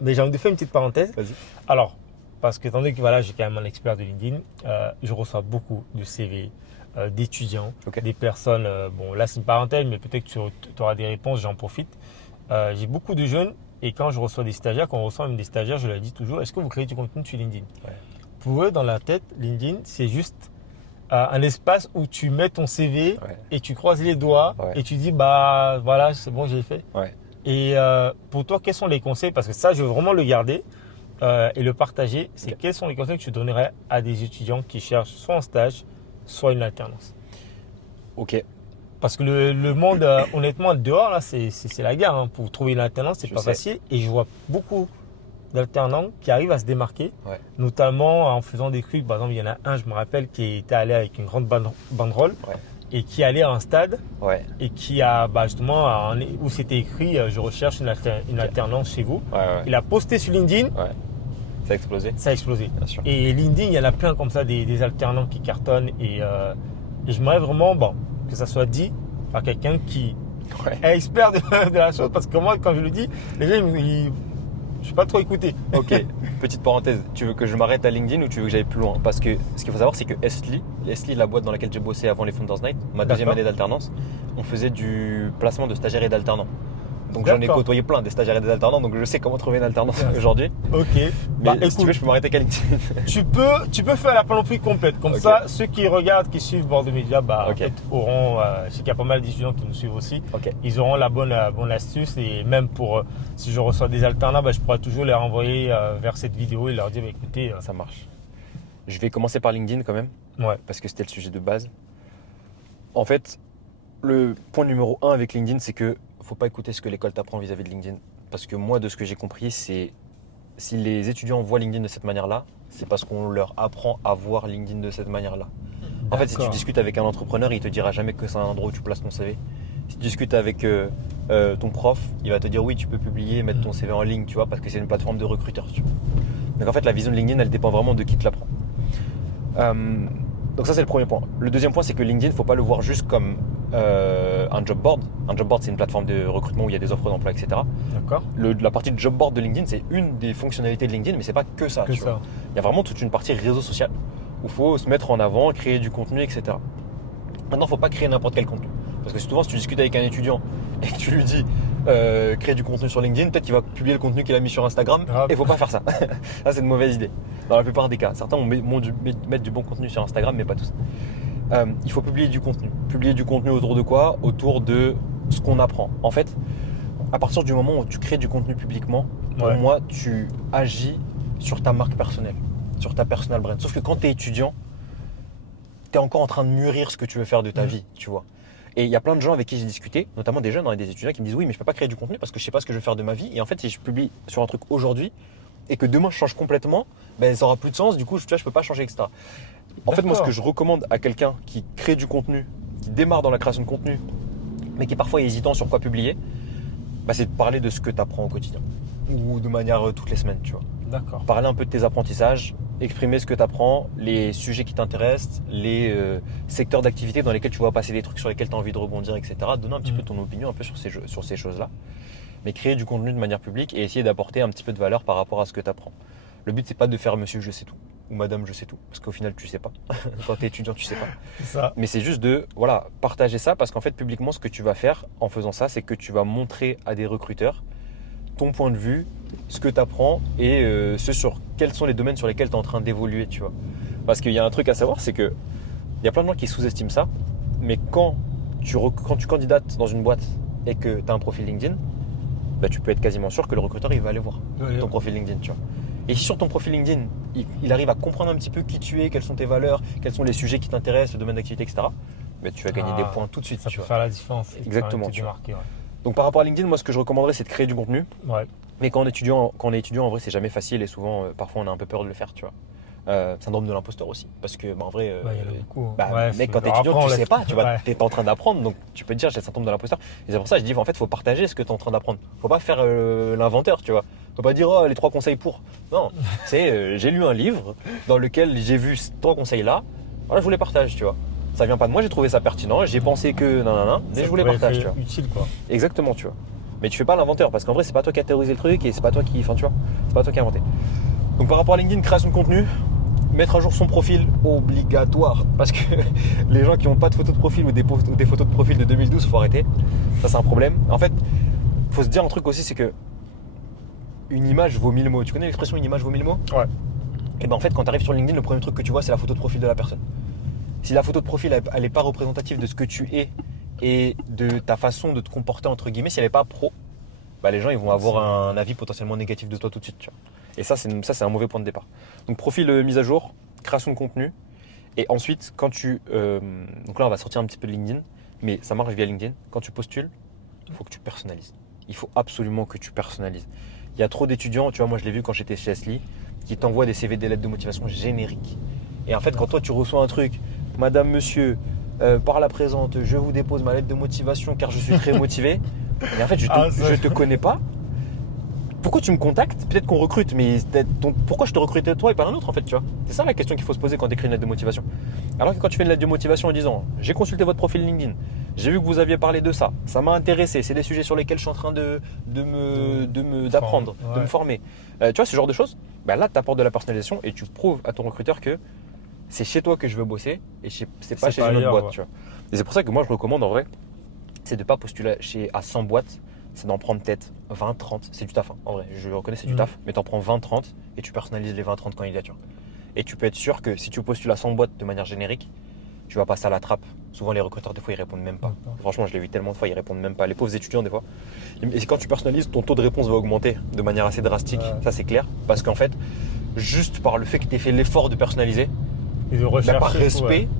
mais j'ai envie de faire une petite parenthèse. Vas-y. Alors, parce que étant donné que voilà, j'ai quand même un expert de LinkedIn, je reçois beaucoup de CV d'étudiants, des personnes, bon là c'est une parenthèse, mais peut-être que tu auras des réponses, j'en profite. J'ai beaucoup de jeunes et quand je reçois des stagiaires, quand on reçoit même des stagiaires, je leur dis toujours, est-ce que vous créez du contenu sur LinkedIn? Pour eux, dans la tête, LinkedIn, c'est juste un espace où tu mets ton CV et tu croises les doigts et tu dis bah voilà, c'est bon, j'ai fait. Et pour toi, quels sont les conseils? Parce que ça, je veux vraiment le garder et le partager. C'est quels sont les conseils que tu donnerais à des étudiants qui cherchent soit un stage, soit une alternance? Ok. Parce que le monde, honnêtement, dehors, là, c'est la guerre. Hein. Pour trouver une alternance, c'est pas facile. Et je vois beaucoup d'alternants qui arrivent à se démarquer, notamment en faisant des trucs. Par exemple, il y en a un, je me rappelle, qui était allé avec une grande banderole et qui allait à un stade et qui a justement, où c'était écrit je recherche une alternance chez vous. Il a posté sur LinkedIn. Ça a explosé. Ça a explosé. Bien sûr. Et LinkedIn, il y en a plein comme ça, des alternants qui cartonnent. Et j'aimerais vraiment que ça soit dit par quelqu'un qui est expert de la chose. Parce que moi, quand je le dis, les gens, je ne suis pas trop écouté. Ok, petite parenthèse. Tu veux que je m'arrête à LinkedIn ou tu veux que j'aille plus loin? Parce que ce qu'il faut savoir, c'est que Esli, la boîte dans laquelle j'ai bossé avant les Founders Night, ma deuxième année d'alternance, on faisait du placement de stagiaires et d'alternants. Donc j'en ai côtoyé plein des stagiaires et des alternants, donc je sais comment trouver une alternance aujourd'hui. Ok. Mais écoute, si tu veux, je peux m'arrêter qu'à LinkedIn. tu peux faire la panoplie complète. Comme ça, ceux qui regardent, qui suivent Bordeaux Média, en fait, auront, je sais qu'il y a pas mal d'étudiants qui nous suivent aussi, ils auront la bonne astuce. Et même pour, si je reçois des alternants, je pourrais toujours les renvoyer vers cette vidéo et leur dire, écoutez. Ça marche. Je vais commencer par LinkedIn quand même, parce que c'était le sujet de base. En fait, le point numéro 1 avec LinkedIn, c'est que faut pas écouter ce que l'école t'apprend vis-à-vis de LinkedIn. Parce que moi, de ce que j'ai compris, c'est si les étudiants voient LinkedIn de cette manière-là, c'est parce qu'on leur apprend à voir LinkedIn de cette manière-là. En fait, si tu discutes avec un entrepreneur, il te dira jamais que c'est un endroit où tu places ton CV. Si tu discutes avec ton prof, il va te dire oui, tu peux publier, mettre ton CV en ligne, tu vois, parce que c'est une plateforme de recruteurs. Tu vois. Donc en fait, la vision de LinkedIn, elle dépend vraiment de qui te l'apprend. Donc ça, c'est le premier point. Le deuxième point, c'est que LinkedIn, il ne faut pas le voir juste comme un job board. Un job board, c'est une plateforme de recrutement où il y a des offres d'emploi, etc. D'accord. La partie de job board de LinkedIn, c'est une des fonctionnalités de LinkedIn, mais c'est pas que ça. Il y a vraiment toute une partie réseau social où il faut se mettre en avant, créer du contenu, etc. Maintenant, il ne faut pas créer n'importe quel contenu. Parce que souvent, si tu discutes avec un étudiant et que tu lui dis créer du contenu sur LinkedIn, peut-être qu'il va publier le contenu qu'il a mis sur Instagram. Et il ne faut pas faire ça. Ça, c'est une mauvaise idée. Dans la plupart des cas. Certains vont mettre du bon contenu sur Instagram, mais pas tous. Il faut publier du contenu. Publier du contenu autour de quoi? Autour de ce qu'on apprend. En fait, à partir du moment où tu crées du contenu publiquement, pour moi, tu agis sur ta marque personnelle, sur ta personal brand. Sauf que quand tu es étudiant, tu es encore en train de mûrir ce que tu veux faire de ta vie, tu vois. Et il y a plein de gens avec qui j'ai discuté, notamment des jeunes et des étudiants qui me disent oui, mais je ne peux pas créer du contenu parce que je ne sais pas ce que je veux faire de ma vie. Et en fait, si je publie sur un truc aujourd'hui et que demain je change complètement, ça n'aura plus de sens. Du coup, je ne peux pas changer, etc. En fait, moi, ce que je recommande à quelqu'un qui crée du contenu, qui démarre dans la création de contenu, mais qui est parfois hésitant sur quoi publier, c'est de parler de ce que tu apprends au quotidien ou de manière toutes les semaines, tu vois. D'accord. Parler un peu de tes apprentissages, exprimer ce que tu apprends, les sujets qui t'intéressent, les secteurs d'activité dans lesquels tu vas passer des trucs sur lesquels tu as envie de rebondir, etc. Donner un petit peu ton opinion un peu sur ces choses-là. Mais créer du contenu de manière publique et essayer d'apporter un petit peu de valeur par rapport à ce que tu apprends. Le but, c'est pas de faire monsieur je sais tout ou madame je sais tout, parce qu'au final tu sais pas. Quand tu es étudiant, tu sais pas. C'est ça. Mais c'est juste de partager ça, parce qu'en fait publiquement, ce que tu vas faire en faisant ça, c'est que tu vas montrer à des recruteurs ton point de vue, ce que tu apprends et quels sont les domaines sur lesquels tu es en train d'évoluer, tu vois. Parce qu'il y a un truc à savoir, c'est que Il y a plein de gens qui sous-estiment ça, mais quand tu candidates dans une boîte et que tu as un profil LinkedIn, bah, tu peux être quasiment sûr que le recruteur il va aller voir ton profil LinkedIn, tu vois. Et si sur ton profil LinkedIn, il arrive à comprendre un petit peu qui tu es, quelles sont tes valeurs, quels sont les sujets qui t'intéressent, le domaine d'activité, etc., bah, tu vas gagner des points tout de suite. Ça peut faire la différence. Exactement. Démarquer, ouais. Donc par rapport à LinkedIn, moi ce que je recommanderais, c'est de créer du contenu. Ouais. Mais quand on est étudiant, en vrai, c'est jamais facile et souvent, parfois, on a un peu peur de le faire, tu vois. Syndrome de l'imposteur aussi, parce que en vrai, il y en a beaucoup. Mec, quand t'es étudiant, tu sais pas, tu vois, t'es en train d'apprendre, donc tu peux te dire j'ai le syndrome de l'imposteur. Et c'est pour ça que je dis en fait, faut partager ce que t'es en train d'apprendre. Faut pas faire l'inventeur, tu vois. Faut pas dire les 3 conseils pour. Non, c'est j'ai lu un livre dans lequel j'ai vu ces 3 conseils là. Voilà, je vous les partage, tu vois. Ça vient pas de moi, j'ai trouvé ça pertinent, j'ai pensé que mais je vous les partage, tu vois. Utile, quoi. Exactement, tu vois. Mais tu fais pas l'inventeur parce qu'en vrai, c'est pas toi qui as théorisé le truc et c'est pas toi qui, tu vois, c'est pas toi qui as inventé. Donc par rapport à LinkedIn, création de contenu, mettre à jour son profil obligatoire parce que les gens qui n'ont pas de photo de profil ou des photos de profil de 2012, faut arrêter. Ça, c'est un problème. En fait, faut se dire un truc aussi, c'est que une image vaut 1000 mots. Tu connais l'expression une image vaut 1000 mots ? Ouais. Et ben en fait, quand tu arrives sur LinkedIn, le premier truc que tu vois, c'est la photo de profil de la personne. Si la photo de profil, elle n'est pas représentative de ce que tu es et de ta façon de te comporter, entre guillemets, si elle n'est pas pro, bah les gens ils vont avoir un avis potentiellement négatif de toi tout de suite. Tu vois. Et ça, c'est un mauvais point de départ. Donc, profil mise à jour, création de contenu. Et ensuite, quand donc là, on va sortir un petit peu de LinkedIn, mais ça marche via LinkedIn. Quand tu postules, il faut que tu personnalises. Il faut absolument que tu personnalises. Il y a trop d'étudiants, tu vois, moi je l'ai vu quand j'étais chez Esli, qui t'envoient des CV, des lettres de motivation génériques. Et en fait, quand toi tu reçois un truc, Madame, Monsieur, par la présente, je vous dépose ma lettre de motivation car je suis très motivé. Et en fait, je te connais pas. Pourquoi tu me contactes ? Peut-être qu'on recrute, mais pourquoi je te recrute toi et pas un autre en fait, tu vois ? C'est ça la question qu'il faut se poser quand tu écris une lettre de motivation. Alors que quand tu fais une lettre de motivation en disant « J'ai consulté votre profil LinkedIn, j'ai vu que vous aviez parlé de ça, ça m'a intéressé, c'est des sujets sur lesquels je suis en train d'apprendre, de me former. » Tu vois, ce genre de choses, bah là, tu apportes de la personnalisation et tu prouves à ton recruteur que c'est chez toi que je veux bosser et c'est pas chez une autre boîte. Ouais. Tu vois. Et c'est pour ça que moi, je recommande en vrai, c'est de ne pas postuler à 100 boîtes. C'est d'en prendre peut-être 20, 30, c'est du taf, hein. En vrai, je reconnais c'est du taf, mais t'en prends 20, 30 et tu personnalises les 20, 30 candidatures. Et tu peux être sûr que si tu postules à 100 boîtes de manière générique, tu vas passer à la trappe. Souvent les recruteurs des fois ils répondent même pas. Franchement je l'ai vu tellement de fois, ils répondent même pas. Les pauvres étudiants des fois. Et quand tu personnalises, ton taux de réponse va augmenter de manière assez drastique, ça c'est clair. Parce qu'en fait, juste par le fait que tu aies fait l'effort de personnaliser, et de rechercher,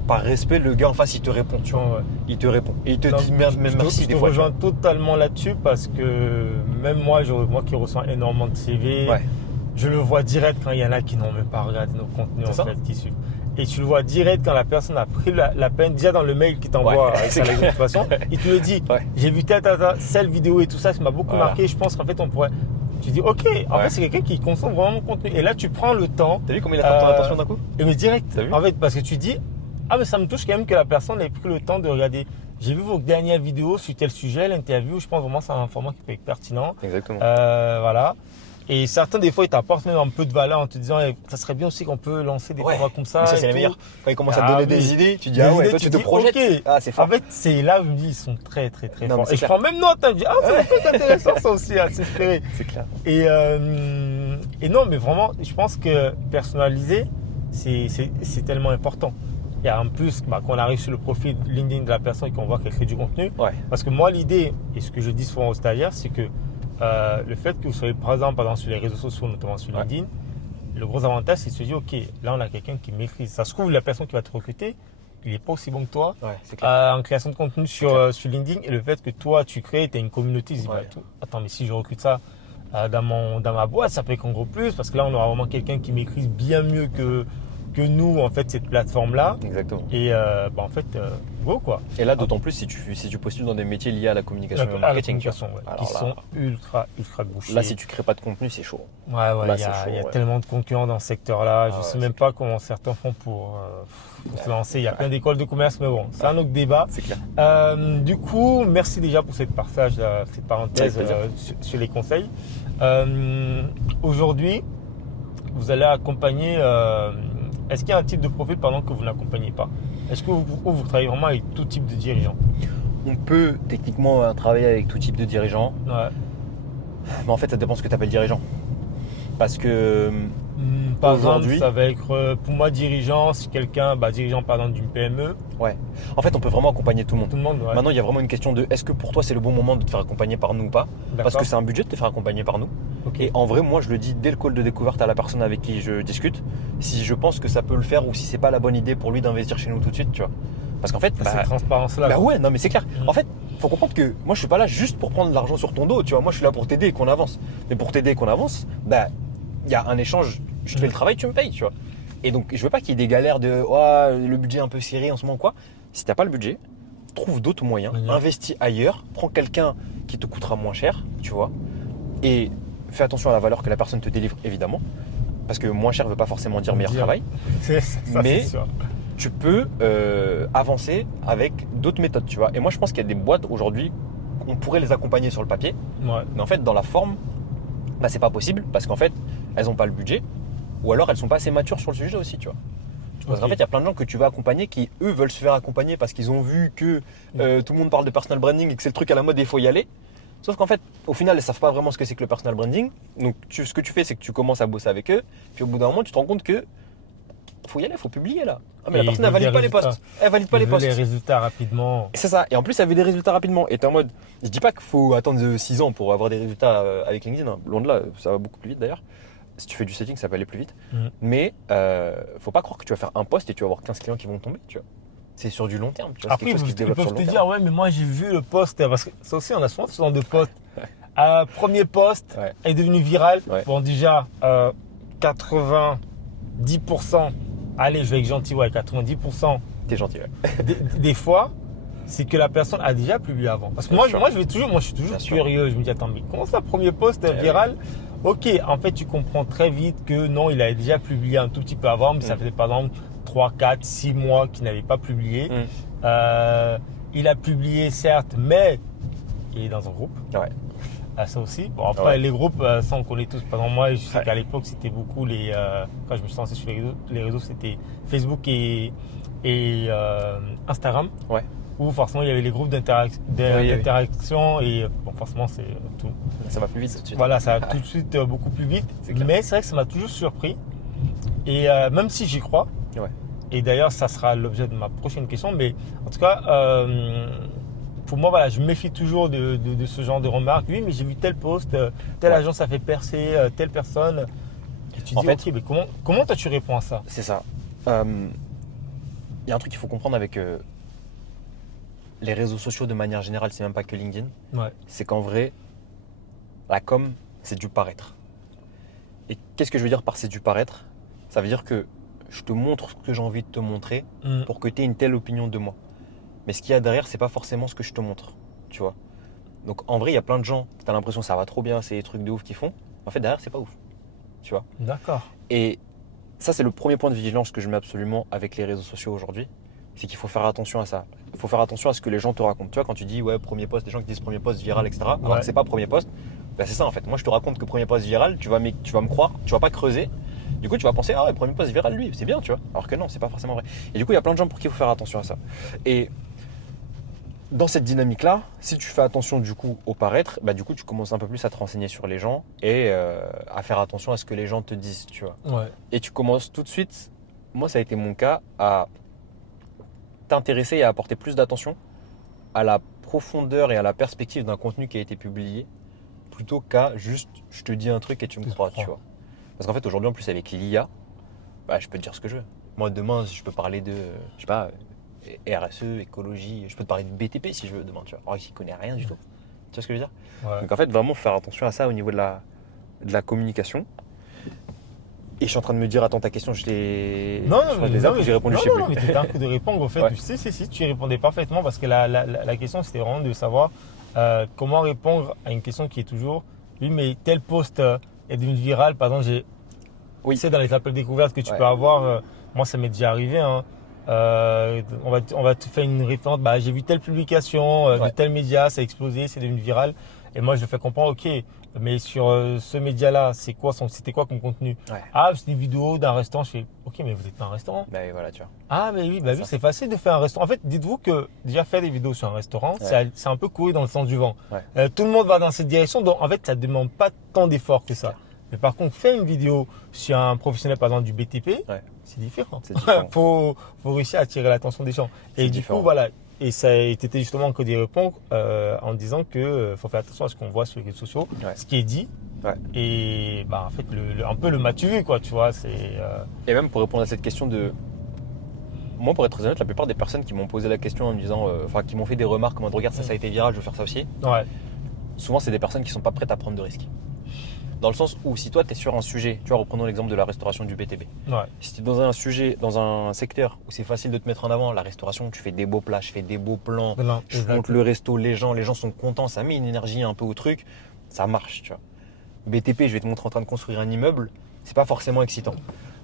par respect, le gars en face il te répond, tu vois. Ouais. Il te répond. Et il te dit merci des fois. Je te rejoins totalement là-dessus parce que même moi qui reçois énormément de CV, je le vois direct quand il y en a qui n'ont même pas regardé nos contenus en fait, qui suivent. Et tu le vois direct quand la personne a pris la peine, déjà dans le mail qu'il t'envoie avec sa lettre de motivation, il te le dit. J'ai vu cette vidéo et tout ça, ça m'a beaucoup marqué. Je pense qu'en fait on pourrait. Tu dis ok, en fait c'est quelqu'un qui consomme vraiment mon contenu. Et là tu prends le temps. T'as vu comment il a fait ton attention d'un coup ? Et mais direct. En fait parce que tu dis mais ça me touche quand même que la personne ait pris le temps de regarder. J'ai vu vos dernières vidéos sur tel sujet, l'interview. Je pense vraiment que c'est un format qui peut être pertinent. Exactement. Voilà. Et certains, des fois, ils t'apportent même un peu de valeur en te disant ça serait bien aussi qu'on peut lancer des formats comme ça. Mais ça, c'est les meilleurs. Quand ils commencent à te donner des idées, tu dis toi, tu te projettes. Okay. C'est fort. En fait, c'est là où je me dis ils sont très, très, très forts. Et je prends même note. Je dis ça peut être intéressant, ça aussi, à s'espérer. C'est clair. Et non, mais vraiment, je pense que personnaliser, c'est tellement important. Et en plus, quand on arrive sur le profil LinkedIn de la personne et qu'on voit qu'elle crée du contenu. Parce que moi, l'idée, et ce que je dis souvent aux stagiaires, c'est que le fait que vous soyez présent par exemple sur les réseaux sociaux, notamment sur LinkedIn, le gros avantage c'est de se dire ok, là on a quelqu'un qui maîtrise. Ça se trouve la personne qui va te recruter, il n'est pas aussi bon que toi en création de contenu sur LinkedIn, et le fait que toi tu crées, tu as une communauté, tu dis attends mais si je recrute ça dans ma boîte, ça peut être en gros plus parce que là on aura vraiment quelqu'un qui maîtrise bien mieux que nous en fait cette plateforme là. Exactement. Et en fait go quoi. Et là d'autant plus si tu postules dans des métiers liés à la communication et au marketing, qui sont ultra bouchés. Là si tu crées pas de contenu c'est chaud. Il y a tellement de concurrents dans ce secteur là. Je sais même pas comment certains font pour se lancer. Il y a plein d'écoles de commerce, mais bon c'est un autre débat. C'est clair. Du coup merci déjà pour cette parenthèse sur les conseils. Aujourd'hui vous allez accompagner. Est-ce qu'il y a un type de profil pendant que vous n'accompagnez pas ? Est-ce que vous travaillez vraiment avec tout type de dirigeants ? On peut techniquement travailler avec tout type de dirigeants. Mais en fait, ça dépend ce que tu appelles dirigeant. Parce que… par exemple, ça va être pour moi dirigeant, si quelqu'un, dirigeant par exemple d'une PME. Ouais. En fait, on peut vraiment accompagner tout le monde. Tout le monde, ouais. Maintenant, il y a vraiment une question de est-ce que pour toi c'est le bon moment de te faire accompagner par nous ou pas? Parce que c'est un budget de te faire accompagner par nous. Okay. Et en vrai, moi, je le dis dès le call de découverte à la personne avec qui je discute, si je pense que ça peut le faire ou si c'est pas la bonne idée pour lui d'investir chez nous tout de suite, tu vois. Parce qu'en fait, cette transparence-là. Bah ouais, non, mais c'est clair. En fait, faut comprendre que moi, je suis pas là juste pour prendre de l'argent sur ton dos, tu vois. Moi, je suis là pour t'aider et qu'on avance. Mais pour t'aider et qu'on avance, il y a un échange. Je te fais le travail, tu me payes, tu vois. Et donc, je veux pas qu'il y ait des galères de le budget un peu serré en ce moment quoi. Si t'as pas le budget, trouve d'autres moyens, investis ailleurs, prends quelqu'un qui te coûtera moins cher, tu vois. Et fais attention à la valeur que la personne te délivre, évidemment. Parce que moins cher ne veut pas forcément dire meilleur travail. Mais tu peux avancer avec d'autres méthodes, tu vois. Et moi, je pense qu'il y a des boîtes aujourd'hui, on pourrait les accompagner sur le papier. Ouais. Mais en fait, dans la forme, c'est pas possible parce qu'en fait, elles n'ont pas le budget ou alors elles sont pas assez matures sur le sujet aussi, tu vois. Parce qu'en fait, il y a plein de gens que tu vas accompagner qui, eux, veulent se faire accompagner parce qu'ils ont vu que tout le monde parle de personal branding et que c'est le truc à la mode et il faut y aller. Sauf qu'en fait, au final, ils ne savent pas vraiment ce que c'est que le personal branding. Donc, ce que tu fais, c'est que tu commences à bosser avec eux. Puis au bout d'un moment, tu te rends compte que faut y aller, il faut publier là. Ah, mais la personne, elle valide pas les posts. Elle valide pas les posts. Les résultats rapidement. C'est ça. Et en plus, elle veut des résultats rapidement. Et tu es en mode, je dis pas qu'il faut attendre 6 ans pour avoir des résultats avec LinkedIn. Hein. Loin de là, ça va beaucoup plus vite d'ailleurs. Si tu fais du setting, ça peut aller plus vite. Mais faut pas croire que tu vas faire un post et tu vas avoir 15 clients qui vont tomber, tu vois. C'est sur du long terme. Tu vois, après, ils peuvent te dire, ouais, mais moi j'ai vu le post, parce que ça aussi, on a souvent ce genre de post. Premier post est devenu viral. Bon, déjà, 90%, allez, je vais être gentil, 90%. T'es gentil, des fois, c'est que la personne a déjà publié avant. Parce que moi, je suis toujours curieux. Je me dis, attends, mais comment ça, premier post viral? Ok, en fait, tu comprends très vite que non, il avait déjà publié un tout petit peu avant, mais ça faisait par exemple 3, 4, 6 mois qu'il n'avait pas publié. Il a publié, certes, mais il est dans un groupe. Ça aussi. Bon, après, les groupes, ça, on connaît tous. Par exemple, moi, je sais qu'à l'époque, c'était beaucoup quand je me suis lancé sur les réseaux, c'était Facebook et Instagram. Où forcément il y avait les groupes d'interaction et bon, forcément c'est tout. Ça va plus vite tout de suite. Voilà, ça va tout de suite beaucoup plus vite. Mais c'est vrai que ça m'a toujours surpris. Et même si j'y crois, et d'ailleurs ça sera l'objet de ma prochaine question, mais en tout cas, pour moi, voilà, je me méfie toujours de ce genre de remarques. Oui, mais j'ai vu tel post, telle agence a fait percer telle personne. Et tu dis, ok, mais comment toi tu réponds à ça? C'est ça. Il y a un truc qu'il faut comprendre avec les réseaux sociaux de manière générale, c'est même pas que LinkedIn. C'est qu'en vrai, la com, c'est du paraître. Et qu'est-ce que je veux dire par c'est du paraître? Ça veut dire que je te montre ce que j'ai envie de te montrer pour que tu aies une telle opinion de moi. Mais ce qu'il y a derrière, c'est pas forcément ce que je te montre, tu vois. Donc en vrai, il y a plein de gens que tu as l'impression que ça va trop bien, c'est des trucs de ouf qu'ils font. En fait, derrière, c'est pas ouf, tu vois. D'accord. Et ça, c'est le premier point de vigilance que je mets absolument avec les réseaux sociaux aujourd'hui. C'est qu'il faut faire attention à ça. Il faut faire attention à ce que les gens te racontent. Tu vois, quand tu dis premier post, les gens qui disent premier post viral, etc. Alors que c'est pas premier post, c'est ça en fait. Moi, je te raconte que premier post viral, tu vas me croire, tu vas pas creuser. Du coup, tu vas penser, premier post viral, lui, c'est bien, tu vois. Alors que non, c'est pas forcément vrai. Et du coup, il y a plein de gens pour qui il faut faire attention à ça. Et dans cette dynamique-là, si tu fais attention du coup au paraître, du coup, tu commences un peu plus à te renseigner sur les gens et à faire attention à ce que les gens te disent, tu vois. Et tu commences tout de suite, moi, ça a été mon cas, à t'intéresser et à apporter plus d'attention à la profondeur et à la perspective d'un contenu qui a été publié plutôt qu'à juste je te dis un truc et tu me crois, tu vois. Parce qu'en fait aujourd'hui en plus avec l'IA, je peux te dire ce que je veux. Moi demain je peux parler de, je sais pas, RSE, écologie, je peux te parler de BTP si je veux demain, tu vois. Alors qu'il connaît rien du tout. Tu vois ce que je veux dire? Donc en fait vraiment faire attention à ça au niveau de la communication. Et je suis en train de me dire, attends, ta question, j'ai répondu, je sais plus. Non, mais tu étais un coup de répondre au fait. Si, tu y répondais parfaitement parce que la question, c'était vraiment de savoir comment répondre à une question qui est toujours, oui, mais tel post est devenu viral. Par exemple, c'est dans les appels découvertes que tu peux avoir. Moi, ça m'est déjà arrivé. Hein. On va te faire une référence. J'ai vu telle publication de tel média, ça a explosé, c'est devenu viral. Et moi, je le fais comprendre, ok, mais sur ce média-là, c'était quoi comme contenu? C'est des vidéos d'un restaurant. Je fais, ok, mais vous êtes pas un restaurant? Voilà, tu vois. Mais oui, c'est facile de faire un restaurant. En fait, dites-vous que déjà faire des vidéos sur un restaurant, c'est un peu courir dans le sens du vent. Tout le monde va dans cette direction, donc en fait, ça ne demande pas tant d'efforts que ça. Mais par contre, faire une vidéo sur un professionnel, par exemple, du BTP, c'est différent. Faut réussir à attirer l'attention des gens. Et du coup, voilà. Et ça a été justement que des réponses en disant qu'il faut faire attention à ce qu'on voit sur les réseaux sociaux, ce qui est dit. Et en fait, un peu le matu, quoi, tu vois. Et même pour répondre à cette question de. Moi, pour être très honnête, la plupart des personnes qui m'ont posé la question en me disant, qui m'ont fait des remarques en mode regarde, ça a été viral, je veux faire ça aussi. Souvent, c'est des personnes qui ne sont pas prêtes à prendre de risques. Dans le sens où si toi, tu es sur un sujet, tu vois, reprenons l'exemple de la restauration du BTP. Si tu es dans un sujet, dans un secteur où c'est facile de te mettre en avant, la restauration, tu fais des beaux plats, je fais des beaux plans, je monte le resto, les gens sont contents, ça met une énergie un peu au truc, ça marche, tu vois. BTP, je vais te montrer en train de construire un immeuble, c'est pas forcément excitant.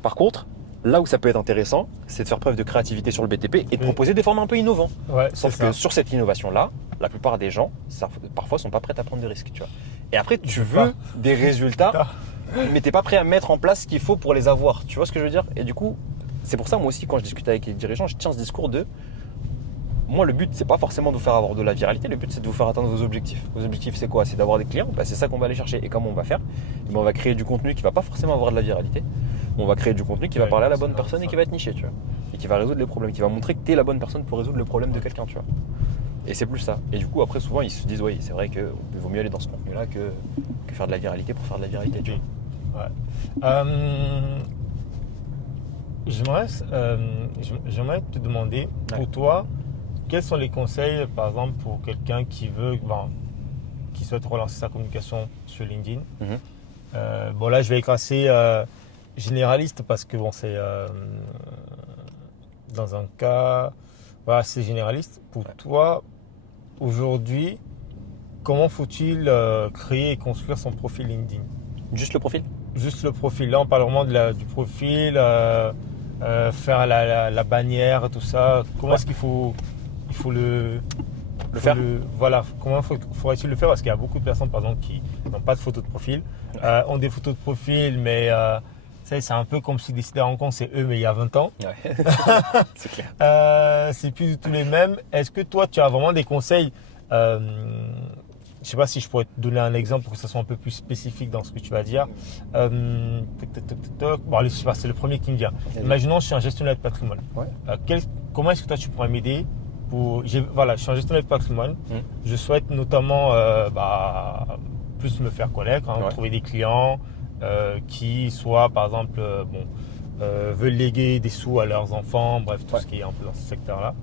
Par contre, là où ça peut être intéressant, c'est de faire preuve de créativité sur le BTP et de proposer des formats un peu innovants. Sauf que sur cette innovation-là, la plupart des gens, parfois, sont pas prêts à prendre des risques, tu vois. Et après, tu veux des résultats, mais tu n'es pas prêt à mettre en place ce qu'il faut pour les avoir. Tu vois ce que je veux dire? Et du coup, c'est pour ça, moi aussi, quand je discute avec les dirigeants, je tiens ce discours de moi, le but, c'est pas forcément de vous faire avoir de la viralité, le but, c'est de vous faire atteindre vos objectifs. Vos objectifs, c'est quoi? C'est d'avoir des clients. C'est ça qu'on va aller chercher. Et comment on va faire? On va créer du contenu qui va pas forcément avoir de la viralité. On va créer du contenu qui va parler à la bonne personne et qui va être niché, tu vois. Et qui va résoudre les problèmes, qui va montrer que tu es la bonne personne pour résoudre le problème de quelqu'un, tu vois. Et c'est plus ça. Et du coup, après, souvent, ils se disent, oui, c'est vrai qu'il vaut mieux aller dans ce contenu-là que faire de la viralité pour faire de la viralité, tu vois. J'aimerais te demander, pour toi, quels sont les conseils, par exemple, pour quelqu'un qui souhaite relancer sa communication sur LinkedIn? Là, je vais être assez généraliste parce que c'est dans un cas assez généraliste. Pour toi, aujourd'hui, comment faut-il créer et construire son profil LinkedIn? Juste le profil? Juste le profil. Là, on parle vraiment du profil, faire la bannière, tout ça. Comment est-ce qu'il faut le faire? Comment faudrait-il le faire? Parce qu'il y a beaucoup de personnes, par exemple, qui n'ont pas de photo de profil, ont des photos de profil, mais c'est un peu comme si décider en compte, c'est eux, mais il y a 20 ans. C'est clair. C'est plus du tout les mêmes. Est-ce que toi, tu as vraiment des conseils? Je ne sais pas si je pourrais te donner un exemple pour que ça soit un peu plus spécifique dans ce que tu vas dire. Allez, c'est le premier qui me vient. Imaginons, je suis un gestionnaire de patrimoine. Comment est-ce que toi, tu pourrais m'aider? Je suis un gestionnaire de patrimoine. Je souhaite notamment plus me faire connaître, trouver des clients qui soient, par exemple, veulent léguer des sous à leurs enfants, bref, tout ce qui est un peu dans ce secteur-là.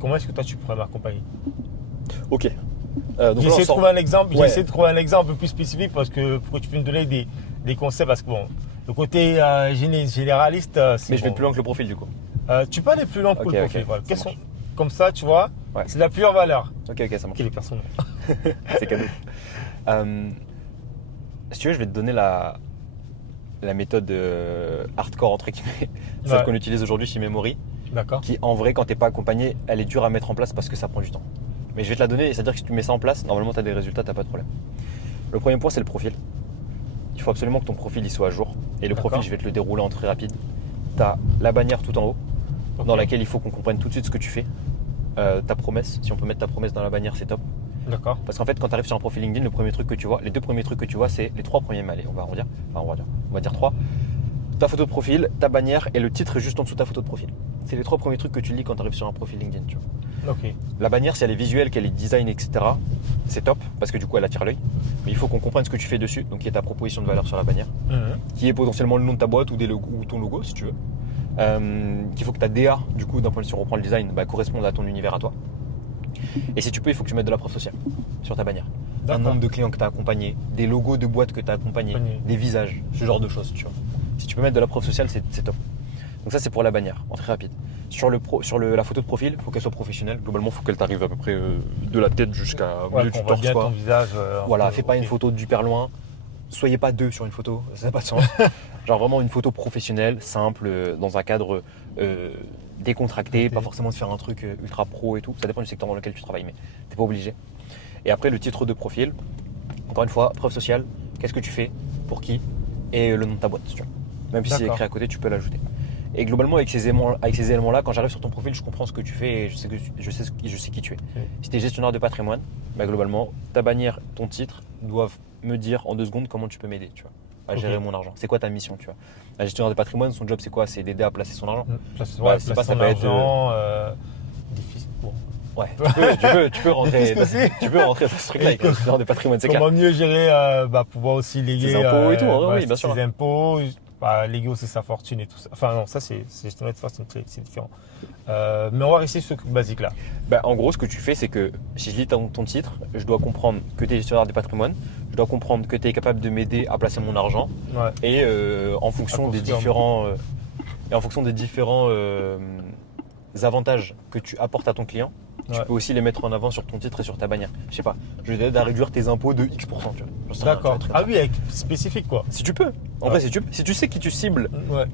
Comment est-ce que toi, tu pourrais m'accompagner? Ok. J'ai essayé de trouver un exemple. J'ai essayé de trouver un exemple un peu plus spécifique pour que tu puisses me donner des conseils, parce que le côté généraliste, mais je vais plus loin que le profil, du coup. Tu peux aller plus loin pour le profil. Voilà. Comme ça, tu vois, c'est de la pure valeur. Ok, ça marche. Les personnes. C'est cadeau. Si tu veux, je vais te donner la méthode hardcore, entre guillemets, celle qu'on utilise aujourd'hui chez Memory. D'accord. Qui, en vrai, quand tu n'es pas accompagné, elle est dure à mettre en place parce que ça prend du temps. Mais je vais te la donner, c'est-à-dire que si tu mets ça en place, normalement, tu as des résultats, tu n'as pas de problème. Le premier point, c'est le profil. Il faut absolument que ton profil il soit à jour. Et le profil, je vais te le dérouler en très rapide. Tu as la bannière tout en haut, dans laquelle il faut qu'on comprenne tout de suite ce que tu fais. Ta promesse, si on peut mettre ta promesse dans la bannière, c'est top. D'accord. Parce qu'en fait, quand tu arrives sur un profil LinkedIn, les deux premiers trucs que tu vois, c'est les trois premiers malais. On va dire trois. Ta photo de profil, ta bannière et le titre juste en dessous de ta photo de profil. C'est les trois premiers trucs que tu lis quand tu arrives sur un profil LinkedIn, tu vois. Ok. La bannière, si elle est visuelle, qu'elle est design, etc., c'est top parce que du coup, elle attire l'œil. Mais il faut qu'on comprenne ce que tu fais dessus, donc qui est ta proposition de valeur sur la bannière, qui est potentiellement le nom de ta boîte ou ton logo, si tu veux. Qu'il faut que ta DA, du coup, d'un point de vue, si on reprend le design, corresponde à ton univers à toi. Et si tu peux, il faut que tu mettes de la preuve sociale sur ta bannière. Un nombre de clients que tu as accompagnés, des logos de boîtes que tu as accompagnés, des visages, ce genre de choses, tu vois. Si tu peux mettre de la preuve sociale, c'est top. Donc ça, c'est pour la bannière, en très rapide. Sur la photo de profil, il faut qu'elle soit professionnelle. Globalement, il faut qu'elle t'arrive à peu près de la tête jusqu'à milieu du torse. Ton visage. Fais pas une photo d'hyper loin. Soyez pas deux sur une photo, ça n'a pas de sens. Genre vraiment une photo professionnelle, simple, dans un cadre décontracté, pas forcément de faire un truc ultra pro et tout. Ça dépend du secteur dans lequel tu travailles, mais t'es pas obligé. Et après, le titre de profil, encore une fois, preuve sociale, qu'est-ce que tu fais, pour qui, et le nom de ta boîte, tu vois. Même si c'est écrit à côté, tu peux l'ajouter. Et globalement, avec ces éléments-là, quand j'arrive sur ton profil, je comprends ce que tu fais et je sais qui tu es. Si tu es gestionnaire de patrimoine, globalement, ta bannière, ton titre doivent me dire en 2 secondes comment tu peux m'aider, tu vois, à gérer mon argent. C'est quoi ta mission, tu vois. Un gestionnaire de patrimoine, son job, c'est quoi? C'est d'aider à placer son argent. Placer son argent, difficile. Bon. Ouais, tu peux rentrer dans ce truc-là avec un gestionnaire de patrimoine, c'est clair. Comment mieux gérer, pouvoir aussi léguer ses impôts et tout, oui, bien sûr. Ses impôts, léguer aussi sa fortune et tout ça. Enfin non, ça c'est gestionnaire de façon c'est différent. Mais on va rester sur ce basique-là. En gros, ce que tu fais, c'est que si je lis ton titre, je dois comprendre que tu es gestionnaire de patrimoine, je dois comprendre que tu es capable de m'aider à placer mon argent, et en fonction des différents avantages que tu apportes à ton client, tu peux aussi les mettre en avant sur ton titre et sur ta bannière. Je sais pas, je vais t'aider à réduire tes impôts de X%. Tu vois. D'accord. Oui, spécifique quoi. Si tu peux. En vrai, si tu sais qui tu cibles,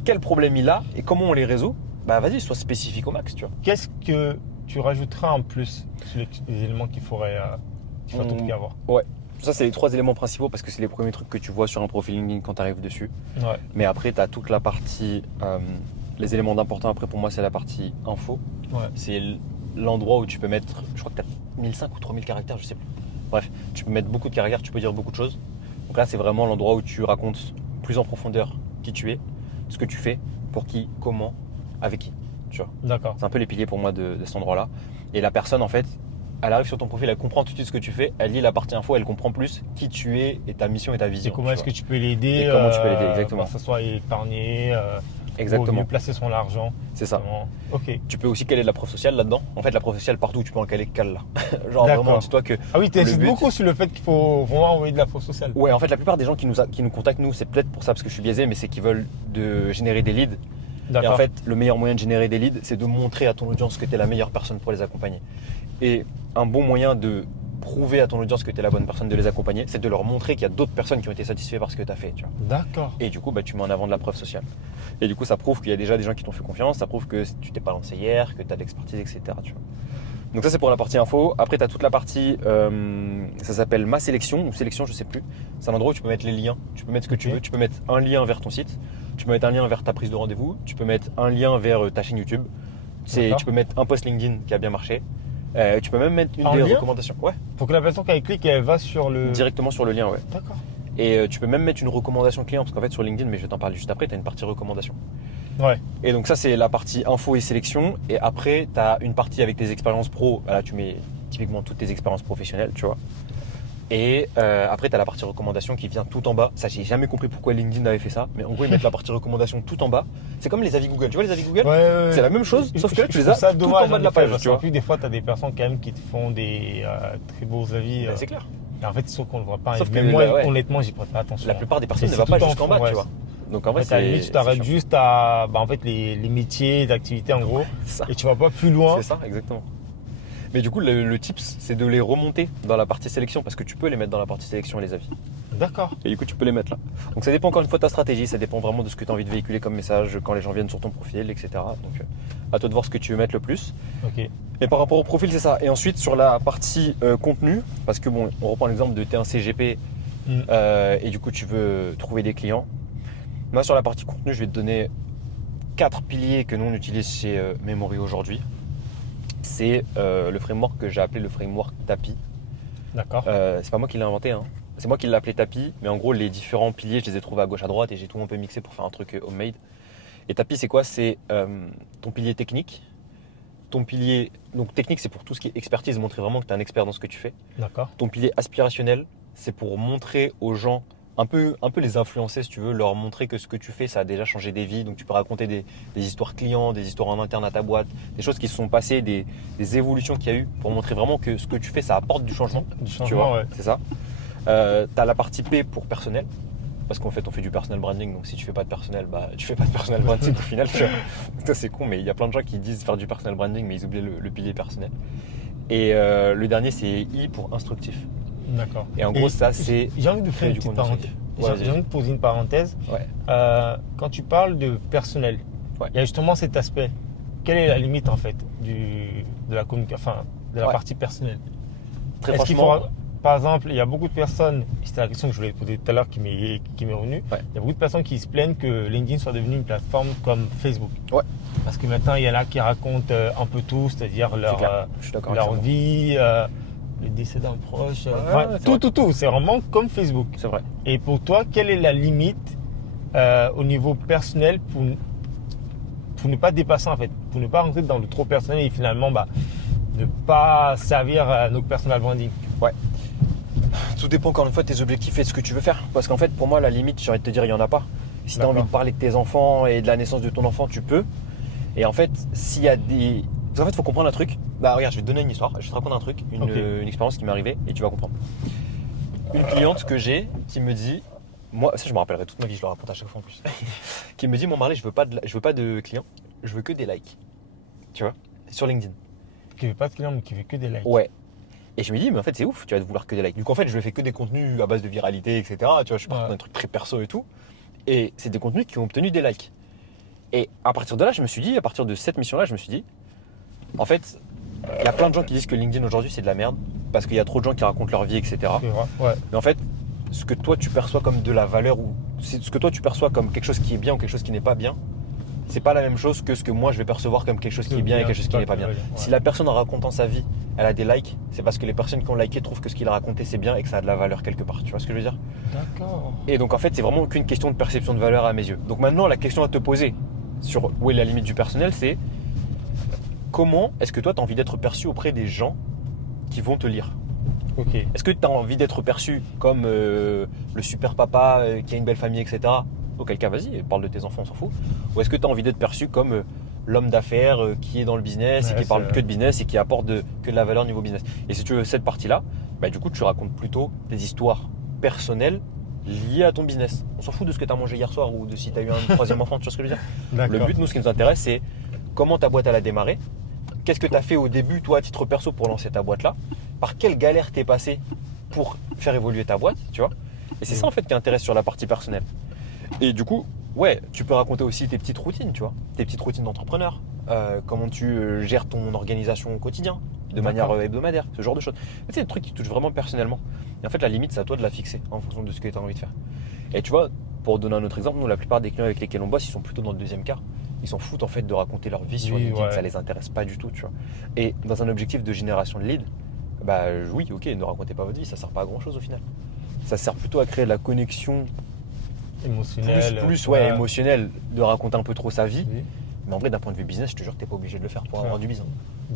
quel problème il a et comment on les résout, vas-y, sois spécifique au max, tu vois. Qu'est-ce que tu rajouteras en plus sur les éléments qu'il faudrait tout prix avoir? Ouais. Ça, c'est les 3 éléments principaux parce que c'est les premiers trucs que tu vois sur un profil LinkedIn quand tu arrives dessus. Mais après, tu as toute la partie. Les éléments d'important après pour moi, c'est la partie info. C'est l'endroit où tu peux mettre, je crois que tu as 1005 ou 3000 caractères, je sais plus. Bref, tu peux mettre beaucoup de caractères, tu peux dire beaucoup de choses. Donc là, c'est vraiment l'endroit où tu racontes plus en profondeur qui tu es, ce que tu fais, pour qui, comment, avec qui. Tu vois. D'accord. C'est un peu les piliers pour moi de cet endroit-là. Et la personne, en fait, elle arrive sur ton profil, elle comprend tout de suite ce que tu fais, elle lit la partie info, elle comprend plus qui tu es et ta mission et ta vision. Et comment est-ce que tu peux l'aider? Et comment tu peux l'aider, exactement. Que ce soit épargner, exactement. mieux placer son argent. C'est ça. Ok. Tu peux aussi caler de la preuve sociale là-dedans. En fait, la preuve sociale, partout où tu peux en caler, cale-la. Genre vraiment, dis-toi que. Ah oui, tu insistes beaucoup sur le fait qu'il faut vraiment envoyer de la preuve sociale. Ouais, en fait, la plupart des gens qui nous contactent, nous, c'est peut-être pour ça, parce que je suis biaisé, mais c'est qu'ils veulent générer des leads. Et en fait, le meilleur moyen de générer des leads, c'est de montrer à ton audience que tu es la meilleure personne pour les accompagner. Et un bon moyen de prouver à ton audience que tu es la bonne personne de les accompagner, c'est de leur montrer qu'il y a d'autres personnes qui ont été satisfaits par ce que tu as fait. Tu vois. D'accord. Et du coup, tu mets en avant de la preuve sociale. Et du coup, ça prouve qu'il y a déjà des gens qui t'ont fait confiance, ça prouve que tu t'es pas lancé hier, que tu as de l'expertise, etc. Tu vois. Donc ça, c'est pour la partie info. Après, tu as toute la partie, ça s'appelle ma sélection ou sélection, je sais plus. C'est un endroit où tu peux mettre les liens. Tu peux mettre ce que tu veux. Tu peux mettre un lien vers ton site. Tu peux mettre un lien vers ta prise de rendez-vous. Tu peux mettre un lien vers ta chaîne YouTube. Tu peux mettre un post LinkedIn qui a bien marché. Tu peux même mettre une des recommandations. Ouais. Pour que la personne qui clique, elle va sur le… Directement sur le lien, ouais. D'accord. Et tu peux même mettre une recommandation client parce qu'en fait sur LinkedIn, mais je vais t'en parler juste après, tu as une partie recommandation. Ouais. Et donc ça c'est la partie info et sélection. Et après tu as une partie avec tes expériences pro. Là tu mets typiquement toutes tes expériences professionnelles, tu vois. Et après tu as la partie recommandation qui vient tout en bas. Ça j'ai jamais compris pourquoi LinkedIn avait fait ça. Mais en gros ils mettent la partie recommandation tout en bas. C'est comme les avis Google. Tu vois les avis Google? Ouais. C'est la même chose, sauf que là tu les as tout en bas de la page. Tu vois. Des fois tu as des personnes quand même qui te font des très beaux avis. C'est clair. Et en fait, c'est sûr qu'on ne le voit pas. Sauf que moi, honnêtement, j'y prête pas attention. La plupart des personnes ne vont pas jusqu'en bas, tu vois. Donc en fait, à la limite, tu t'arrêtes juste à les métiers, les activités en gros. Et tu vas pas plus loin. C'est ça, exactement. Mais du coup, le tips, c'est de les remonter dans la partie sélection parce que tu peux les mettre dans la partie sélection, les avis. D'accord. Et du coup, tu peux les mettre là. Donc ça dépend encore une fois de ta stratégie, ça dépend vraiment de ce que tu as envie de véhiculer comme message quand les gens viennent sur ton profil, etc. Donc à toi de voir ce que tu veux mettre le plus. Ok. Et par rapport au profil, c'est ça. Et ensuite, sur la partie contenu, parce que bon, on reprend l'exemple de t'es un CGP et du coup, tu veux trouver des clients. Moi, sur la partie contenu, je vais te donner 4 piliers que nous, on utilise chez Memory aujourd'hui. C'est le framework que j'ai appelé le framework Tapi. D'accord. C'est pas moi qui l'ai inventé, hein. C'est moi qui l'ai appelé Tapi, mais en gros, les différents piliers, je les ai trouvés à gauche, à droite et j'ai tout un peu mixé pour faire un truc homemade. Et Tapi, c'est quoi? C'est ton pilier technique. Ton pilier donc technique, c'est pour tout ce qui est expertise, montrer vraiment que tu es un expert dans ce que tu fais. D'accord. Ton pilier aspirationnel, c'est pour montrer aux gens, un peu les influencer si tu veux, leur montrer que ce que tu fais, ça a déjà changé des vies. Donc tu peux raconter des histoires clients, des histoires en interne à ta boîte, des choses qui se sont passées, des évolutions qu'il y a eu pour montrer vraiment que ce que tu fais, ça apporte du changement. Tu vois, ouais. C'est ça. Tu as la partie P pour personnel. Parce qu'en fait, on fait du personal branding, donc si tu fais pas de personnel, tu fais pas de personal branding au final. Ça, c'est con, mais il y a plein de gens qui disent faire du personal branding, mais ils oublient le pilier personnel. Et le dernier, c'est I pour instructif. D'accord. Et en gros, ça, c'est. J'ai envie de faire une petite parenthèse. J'ai envie de poser une parenthèse. Ouais. Quand tu parles de personnel, il y a justement cet aspect. Quelle est la limite en fait de la communication, de la partie personnelle? Très franchement. Par exemple, il y a beaucoup de personnes, c'était la question que je voulais poser tout à l'heure qui m'est revenue, il y a beaucoup de personnes qui se plaignent que LinkedIn soit devenu une plateforme comme Facebook. Ouais. Parce que maintenant, il y en a qui racontent un peu tout, c'est-à-dire leur vie, le décès d'un proche, tout. C'est vraiment comme Facebook. C'est vrai. Et pour toi, quelle est la limite au niveau personnel pour ne pas dépasser en fait, pour ne pas rentrer dans le trop personnel et finalement ne pas servir nos personal branding? Ouais. Tout dépend encore une fois de tes objectifs et de ce que tu veux faire. Parce qu'en fait, pour moi, la limite, j'ai envie de te dire, il n'y en a pas. Si tu as envie de parler de tes enfants et de la naissance de ton enfant, tu peux. Et en fait, s'il y a des... En fait, il faut comprendre un truc. Regarde, je vais te donner une histoire. Je vais te raconter un truc, une expérience qui m'est arrivée et tu vas comprendre. Une cliente que j'ai qui me dit... Moi, ça, je me rappellerai toute ma vie, je le raconte à chaque fois en plus. Qui me dit, mon Marley, je veux pas de clients, je veux que des likes. Tu vois, sur LinkedIn. Qui veut pas de clients, mais qui veut que des likes. Ouais. Et je me dis, mais en fait, c'est ouf, tu vas vouloir que des likes. Du coup, en fait, je lui fais que des contenus à base de viralité, etc. Tu vois, je parle d'un truc très perso et tout. Et c'est des contenus qui ont obtenu des likes. Et à partir de là, je me suis dit, à partir de cette mission-là, je me suis dit, en fait, il y a plein de gens qui disent que LinkedIn aujourd'hui, c'est de la merde. Parce qu'il y a trop de gens qui racontent leur vie, etc. C'est vrai, ouais. Mais en fait, ce que toi, tu perçois comme de la valeur ou ce que toi, tu perçois comme quelque chose qui est bien ou quelque chose qui n'est pas bien, c'est pas la même chose que ce que moi je vais percevoir comme quelque chose qui est bien et quelque chose qui n'est pas bien. Ouais. Si la personne en racontant sa vie, elle a des likes, c'est parce que les personnes qui ont liké trouvent que ce qu'il a raconté c'est bien et que ça a de la valeur quelque part. Tu vois ce que je veux dire? D'accord. Et donc en fait, c'est vraiment qu'une question de perception de valeur à mes yeux. Donc maintenant, la question à te poser sur où est la limite du personnel, c'est comment est-ce que toi tu as envie d'être perçu auprès des gens qui vont te lire? Okay. Est-ce que tu as envie d'être perçu comme le super papa qui a une belle famille, etc. Auquel cas, vas-y, parle de tes enfants, on s'en fout. Ou est-ce que tu as envie d'être perçu comme l'homme d'affaires qui est dans le business et qui parle que de business et qui apporte que de la valeur niveau business? Et si tu veux cette partie-là, du coup, tu racontes plutôt des histoires personnelles liées à ton business. On s'en fout de ce que tu as mangé hier soir ou de si tu as eu un troisième enfant, tu vois ce que je veux dire? D'accord. Le but, nous, ce qui nous intéresse, c'est comment ta boîte elle a démarré. Qu'est-ce que tu as fait au début, toi, à titre perso, pour lancer ta boîte-là? Par quelle galère t'es passé pour faire évoluer ta boîte, tu vois? Et c'est ça, en fait, qui intéresse sur la partie personnelle. Et du coup, ouais, tu peux raconter aussi tes petites routines, tu vois, tes petites routines d'entrepreneur, comment tu gères ton organisation au quotidien, de manière hebdomadaire, ce genre de choses. Mais c'est des trucs qui touchent vraiment personnellement. Et en fait, la limite, c'est à toi de la fixer en fonction de ce que tu as envie de faire. Et tu vois, pour donner un autre exemple, nous, la plupart des clients avec lesquels on bosse, ils sont plutôt dans le deuxième cas. Ils s'en foutent en fait de raconter leur vie sur LinkedIn, ça les intéresse pas du tout, tu vois. Et dans un objectif de génération de leads, oui, ok, ne racontez pas votre vie, ça sert pas à grand chose au final. Ça sert plutôt à créer de la connexion émotionnelle, émotionnelle, de raconter un peu trop sa vie. Oui. Mais en vrai, d'un point de vue business, je te jure que t'es pas obligé de le faire pour avoir du business.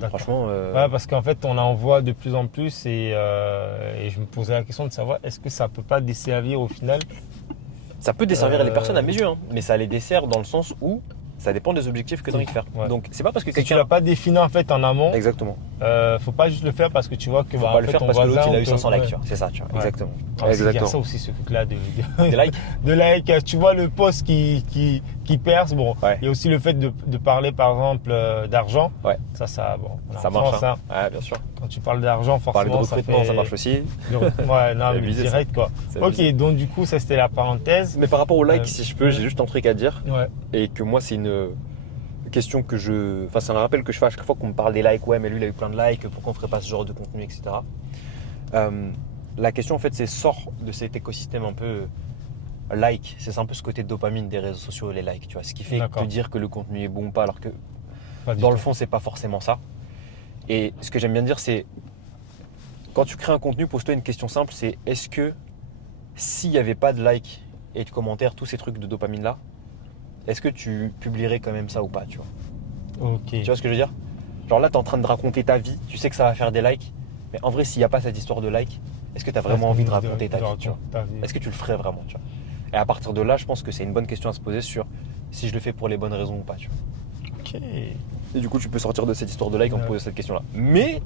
Franchement. Ouais, parce qu'en fait, on en voit de plus en plus et je me posais la question de savoir est-ce que ça peut pas desservir au final. Ça peut desservir les personnes à mes yeux, mais ça les dessert dans le sens où ça dépend des objectifs que tu as envie de faire. Ouais. Donc c'est pas parce que si tu l'as pas défini en fait en amont. Exactement. Faut pas juste le faire parce que tu vois que faut pas le faire parce que l'autre il a eu 500 likes, tu vois. C'est ça, tu vois. Ouais. Exactement. Exactement. Il y a ça aussi, ce truc-là de likes. De likes. Tu vois le post qui perce. Bon, il y a aussi le fait de parler par exemple d'argent. Ouais. Ça ça marche. Hein. Ouais, bien sûr. Quand tu parles d'argent, forcément. Parler de recrutement, ça marche aussi. Ouais, non, mais direct quoi. Ok, donc du coup, ça c'était la parenthèse. Mais par rapport aux likes, si je peux, j'ai juste un truc à dire. Ouais. Et que moi, c'est une question que c'est un rappel que je fais à chaque fois qu'on me parle des likes. Ouais, mais lui, il a eu plein de likes, pourquoi on ferait pas ce genre de contenu, etc. La question, en fait, c'est sors de cet écosystème un peu like. C'est un peu ce côté de dopamine des réseaux sociaux, les likes, tu vois. Ce qui fait te dire que le contenu est bon ou pas, alors que dans le fond, c'est pas forcément ça. Et ce que j'aime bien dire, c'est quand tu crées un contenu, pose-toi une question simple, c'est est-ce que s'il n'y avait pas de likes et de commentaires, tous ces trucs de dopamine là, est-ce que tu publierais quand même ça ou pas, tu vois? Ok. Tu vois ce que je veux dire? Genre là, tu es en train de raconter ta vie, tu sais que ça va faire des likes, mais en vrai, s'il n'y a pas cette histoire de likes, est-ce que tu as vraiment envie de raconter ta vie, tu vois? Est-ce que tu le ferais vraiment, tu vois? Et à partir de là, je pense que c'est une bonne question à se poser sur si je le fais pour les bonnes raisons ou pas, tu vois? Ok. Et du coup, tu peux sortir de cette histoire de like en te posant cette question-là. Mais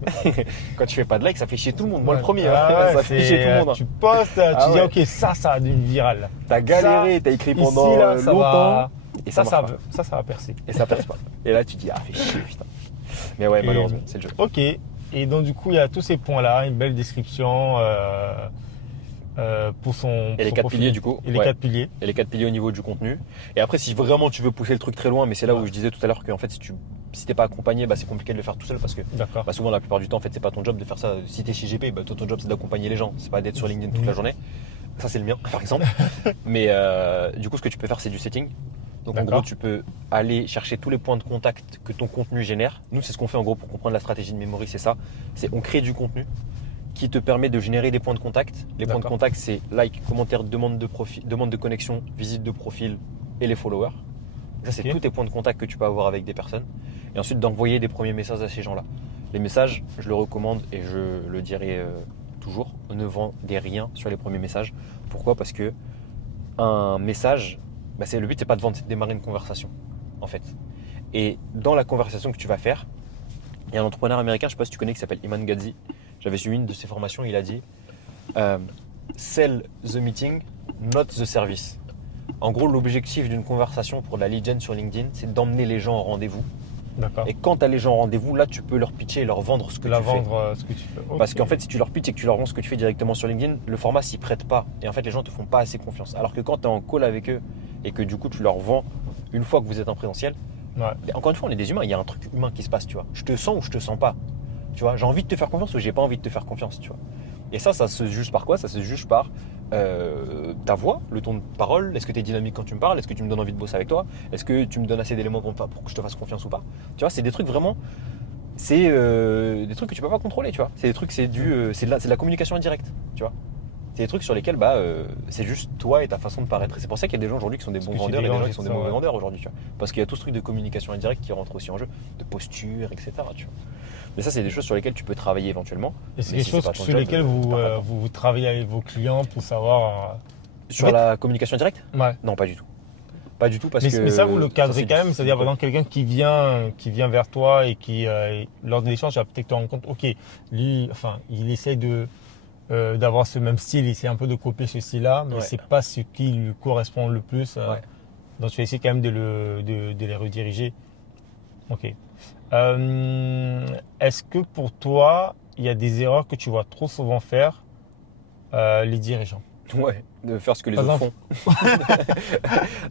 quand tu fais pas de like, ça fait chier tout le monde. Moi, le premier, ça fait chier tout le monde. Tu postes, tu dis ok, ça a devenu viral. T'as galéré, t'as écrit pendant longtemps. Et ça va percer. Et ça perce pas. Et là, tu dis fais chier, putain. Mais ouais, malheureusement, c'est le jeu. Ok. Et donc du coup, il y a tous ces points-là, une belle description. Pour son et les 4 piliers du coup. Et les 4 piliers. Et les 4 piliers au niveau du contenu. Et après, si vraiment tu veux pousser le truc très loin, mais c'est là où je disais tout à l'heure que en fait, si t'es pas accompagné, c'est compliqué de le faire tout seul parce que souvent la plupart du temps, en fait, c'est pas ton job de faire ça. Si t'es chez GP, ton job c'est d'accompagner les gens, c'est pas d'être sur LinkedIn toute la journée. Ça c'est le mien par exemple. Mais du coup, ce que tu peux faire, c'est du setting. Donc en gros, tu peux aller chercher tous les points de contact que ton contenu génère. Nous, c'est ce qu'on fait en gros pour comprendre la stratégie de Memory, c'est ça. C'est on crée du contenu qui te permet de générer des points de contact. Les points de contact, c'est like, commentaire, demande de connexion, visite de profil et les followers. Ça, c'est tous tes points de contact que tu peux avoir avec des personnes. Et ensuite, d'envoyer des premiers messages à ces gens-là. Les messages, je le recommande et je le dirai toujours, ne vendez rien sur les premiers messages. Pourquoi ? Parce que un message, le but, c'est pas de vendre, c'est de démarrer une conversation, en fait. Et dans la conversation que tu vas faire, il y a un entrepreneur américain, je ne sais pas si tu connais, qui s'appelle Iman Gadzhi. J'avais suivi une de ses formations, il a dit Sell the meeting, not the service. En gros, l'objectif d'une conversation pour de la lead gen sur LinkedIn, c'est d'emmener les gens au rendez-vous. D'accord. Et quand tu as les gens au rendez-vous, là, tu peux leur pitcher et leur vendre ce que tu fais. Okay. Parce qu'en fait, si tu leur pitches et que tu leur vends ce que tu fais directement sur LinkedIn, le format s'y prête pas. Et en fait, les gens te font pas assez confiance. Alors que quand tu es en call avec eux et que du coup, tu leur vends une fois que vous êtes en présentiel, encore une fois, on est des humains, il y a un truc humain qui se passe, tu vois. Je te sens ou je te sens pas. Tu vois, j'ai envie de te faire confiance ou j'ai pas envie de te faire confiance, tu vois. Et ça se juge par quoi ? Ça se juge par ta voix, le ton de parole. Est-ce que tu es dynamique quand tu me parles ? Est-ce que tu me donnes envie de bosser avec toi ? Est-ce que tu me donnes assez d'éléments pour que je te fasse confiance ou pas ? Tu vois, c'est des trucs vraiment. C'est des trucs que tu peux pas contrôler, tu vois. C'est des trucs, c'est de la communication indirecte, tu vois. C'est des trucs sur lesquels c'est juste toi et ta façon de paraître. Et c'est pour ça qu'il y a des gens aujourd'hui qui sont des bons vendeurs et des gens qui sont des mauvais vendeurs aujourd'hui, tu vois. Parce qu'il y a tout ce truc de communication indirecte qui rentre aussi en jeu, de posture, etc. Tu vois. Mais ça, c'est des choses sur lesquelles tu peux travailler éventuellement. Et c'est des choses sur lesquelles vous travaillez avec vos clients pour savoir. Sur la communication indirecte ? Ouais. Non, pas du tout. Pas du tout parce que. Mais ça, vous le cadrez quand même. C'est-à-dire, par exemple, quelqu'un qui vient vers toi et qui, lors de l'échange, va peut-être te rendre compte, ok, lui, il essaie d'avoir ce même style, il essaie un peu de copier ce style-là, mais c'est pas ce qui lui correspond le plus. Donc, tu vas essayer quand même de les rediriger. Ok. Est-ce que pour toi, il y a des erreurs que tu vois trop souvent faire les dirigeants ? Ouais, de faire ce que les autres font.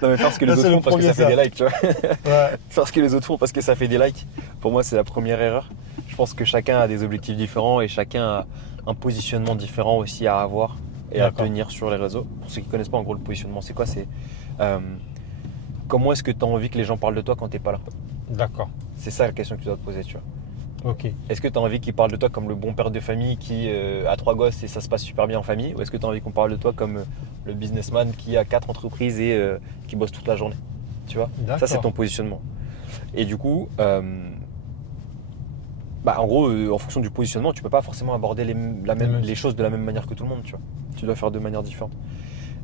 Non, mais faire ce que les autres font parce que ça fait des likes, tu vois. Faire ce que les autres font parce que ça fait des likes. Pour moi, c'est la première erreur. Je pense que chacun a des objectifs différents et chacun a un positionnement différent aussi à avoir et à tenir sur les réseaux. Pour ceux qui ne connaissent pas, en gros, le positionnement, c'est quoi ? C'est comment est-ce que tu as envie que les gens parlent de toi quand tu n'es pas là ? D'accord. C'est ça la question que tu dois te poser, tu vois. Ok. Est-ce que tu as envie qu'ils parlent de toi comme le bon père de famille qui a 3 gosses et ça se passe super bien en famille ? Ou est-ce que tu as envie qu'on parle de toi comme le businessman qui a 4 entreprises et qui bosse toute la journée ? Tu vois ? Ça, c'est ton positionnement. Et du coup, en gros, en fonction du positionnement, tu ne peux pas forcément aborder les choses de la même manière que tout le monde. Tu vois ? Tu dois faire de manière différente.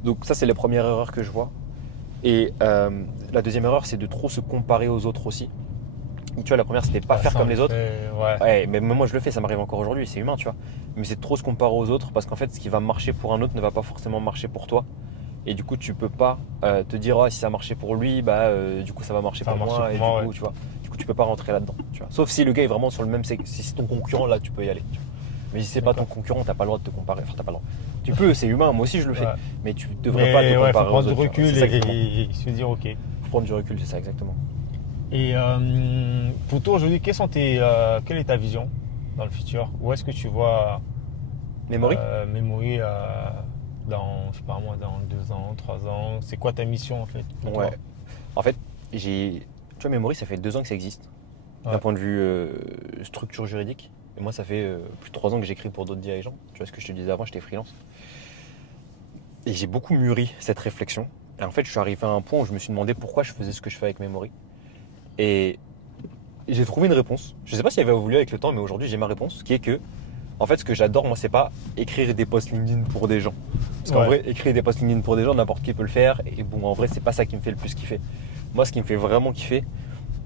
Donc ça, c'est la première erreur que je vois. Et la deuxième erreur, c'est de trop se comparer aux autres aussi. Tu vois, la première, c'était pas faire comme les autres. Ouais, mais moi, je le fais, ça m'arrive encore aujourd'hui, c'est humain, tu vois. Mais c'est de trop se comparer aux autres parce qu'en fait, ce qui va marcher pour un autre ne va pas forcément marcher pour toi. Et du coup, tu peux pas te dire, si ça a marché pour lui, du coup, ça va marcher pour moi. Et du coup, tu vois, tu peux pas rentrer là-dedans, tu vois. Sauf si le gars est vraiment sur le même, si c'est ton concurrent, là, tu peux y aller. Tu vois. Mais si c'est pas ton concurrent, t'as pas le droit de te comparer. Enfin, t'as pas le droit. Tu peux, c'est humain, moi aussi je le fais. Mais tu devrais pas te comparer aux autres. Faut prendre du recul et se dire, ok. Faut prendre du recul, c'est ça, exactement. Et pour toi aujourd'hui, quelle est ta vision dans le futur ? Où est-ce que tu vois Memory dans, je sais pas moi, dans 2 ans, 3 ans ? C'est quoi ta mission en fait ? En fait, tu vois, Memory, ça fait 2 ans que ça existe. D'un point de vue structure juridique. Et moi, ça fait plus de 3 ans que j'écris pour d'autres dirigeants. Tu vois ce que je te disais avant, j'étais freelance. Et j'ai beaucoup mûri cette réflexion. Et en fait, je suis arrivé à un point où je me suis demandé pourquoi je faisais ce que je fais avec Memory. Et j'ai trouvé une réponse. Je ne sais pas si elle va évoluer avec le temps, mais aujourd'hui, j'ai ma réponse, qui est que, en fait, ce que j'adore, moi, c'est pas écrire des posts LinkedIn pour des gens. Parce qu'en vrai, écrire des posts LinkedIn pour des gens, n'importe qui peut le faire. Et bon, en vrai, c'est pas ça qui me fait le plus kiffer. Moi, ce qui me fait vraiment kiffer,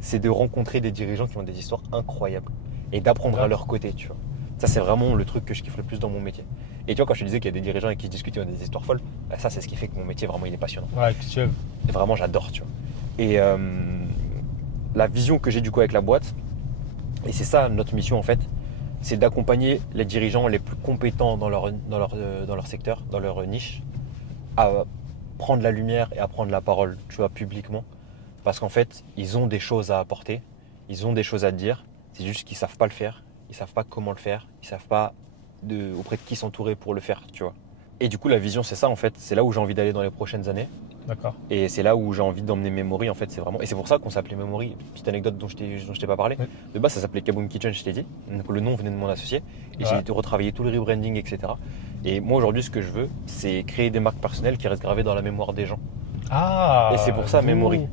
c'est de rencontrer des dirigeants qui ont des histoires incroyables et d'apprendre à leur côté, tu vois. Ça, c'est vraiment le truc que je kiffe le plus dans mon métier. Et tu vois, quand je te disais qu'il y a des dirigeants avec qui je discutais, ont des histoires folles, ça, c'est ce qui fait que mon métier, vraiment, il est passionnant. Ouais, et vraiment, j'adore, tu vois. Et la vision que j'ai du coup avec la boîte, et c'est ça notre mission en fait, c'est d'accompagner les dirigeants les plus compétents dans leur secteur, dans leur niche, à prendre la lumière et à prendre la parole, tu vois, publiquement. Parce qu'en fait, ils ont des choses à apporter, ils ont des choses à dire, c'est juste qu'ils ne savent pas le faire, ils ne savent pas comment le faire, ils ne savent pas auprès de qui s'entourer pour le faire, tu vois. Et du coup, la vision, c'est ça en fait. C'est là où j'ai envie d'aller dans les prochaines années. D'accord. Et c'est là où j'ai envie d'emmener Memory en fait. C'est vraiment. Et c'est pour ça qu'on s'appelait Memory. Petite anecdote dont je t'ai pas parlé. Oui. De base, ça s'appelait Kaboom Kitchen, je t'ai dit. Donc le nom venait de mon associé. Et j'ai été retravailler tout le rebranding, etc. Et moi aujourd'hui, ce que je veux, c'est créer des marques personnelles qui restent gravées dans la mémoire des gens. Ah. Et c'est pour ça Memory.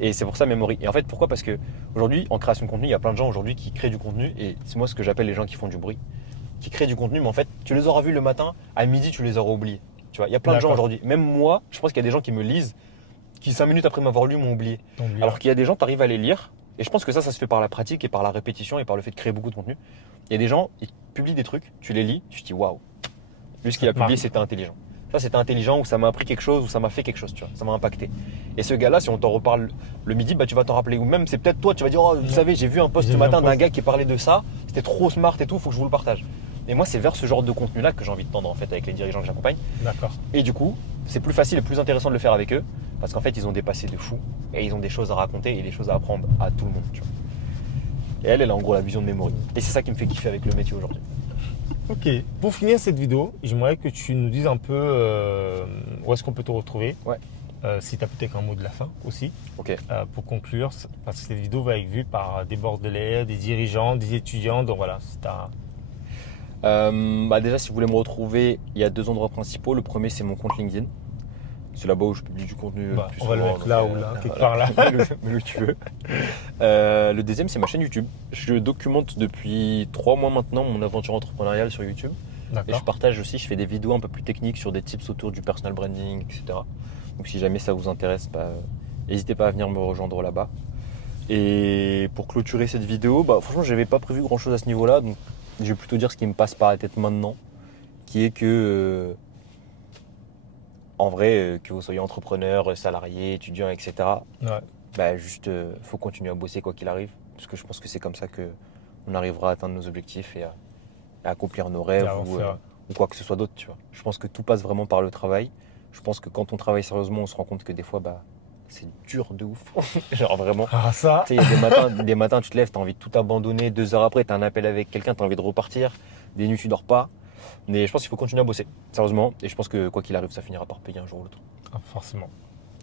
Et c'est pour ça Memory. Et en fait, pourquoi? Parce que aujourd'hui, en création de contenu, il y a plein de gens aujourd'hui qui créent du contenu. Et c'est moi ce que j'appelle les gens qui font du bruit, qui créent du contenu, mais en fait, tu les auras vus le matin, à midi, tu les auras oubliés. Tu vois, il y a plein de gens aujourd'hui. Même moi, je pense qu'il y a des gens qui me lisent, qui 5 minutes après m'avoir lu m'ont oublié. Alors qu'il y a des gens, tu arrives à les lire. Et je pense que ça se fait par la pratique et par la répétition et par le fait de créer beaucoup de contenu. Il y a des gens, ils publient des trucs, tu les lis, tu te dis waouh, lui ce qu'il a publié, c'était intelligent. Ça, c'était intelligent, ou ça m'a appris quelque chose, ou ça m'a fait quelque chose, tu vois, ça m'a impacté. Et ce gars-là, si on t'en reparle le midi, bah, tu vas t'en rappeler. Ou même, c'est peut-être toi, tu vas dire, oh, vous savez, j'ai vu un post ce matin d'un gars qui parlait de ça, c'était trop smart et tout, faut que je vous le partage. Et moi, c'est vers ce genre de contenu-là que j'ai envie de tendre en fait avec les dirigeants que j'accompagne. D'accord. Et du coup, c'est plus facile et plus intéressant de le faire avec eux, parce qu'en fait, ils ont des passés de fous et ils ont des choses à raconter et des choses à apprendre à tout le monde, tu vois. Et elle a en gros la vision de Memory. Et c'est ça qui me fait kiffer avec le métier aujourd'hui. Ok. Pour finir cette vidéo, j'aimerais que tu nous dises un peu où est-ce qu'on peut te retrouver. Ouais. Si tu as peut-être un mot de la fin aussi. Ok. Pour conclure, parce que cette vidéo va être vue par des bordelais, des dirigeants, des étudiants. Donc voilà, si tu as... Déjà, si vous voulez me retrouver, il y a 2 endroits principaux. Le premier, c'est mon compte LinkedIn. C'est là-bas où je publie du contenu. On va le mettre là ou là, quelque part là. Mets-le où tu veux. Le deuxième, c'est ma chaîne YouTube. Je documente depuis 3 mois maintenant mon aventure entrepreneuriale sur YouTube. Et je partage aussi, je fais des vidéos un peu plus techniques sur des tips autour du personal branding, etc. Donc si jamais ça vous intéresse, n'hésitez pas à venir me rejoindre là-bas. Et pour clôturer cette vidéo, franchement, je n'avais pas prévu grand-chose à ce niveau-là. Donc je vais plutôt dire ce qui me passe par la tête maintenant, qui est que, en vrai, que vous soyez entrepreneur, salarié, étudiant, etc., faut continuer à bosser quoi qu'il arrive, parce que je pense que c'est comme ça qu'on arrivera à atteindre nos objectifs et à accomplir nos rêves ou quoi que ce soit d'autre, tu vois. Je pense que tout passe vraiment par le travail. Je pense que quand on travaille sérieusement, on se rend compte que des fois, c'est dur de ouf. Genre vraiment. Ah ça. Tu sais, il y a des matins, tu te lèves, tu as envie de tout abandonner. 2 heures après, tu as un appel avec quelqu'un, tu as envie de repartir. Des nuits, tu dors pas. Mais je pense qu'il faut continuer à bosser, sérieusement. Et je pense que quoi qu'il arrive, ça finira par payer un jour ou l'autre. Ah, forcément.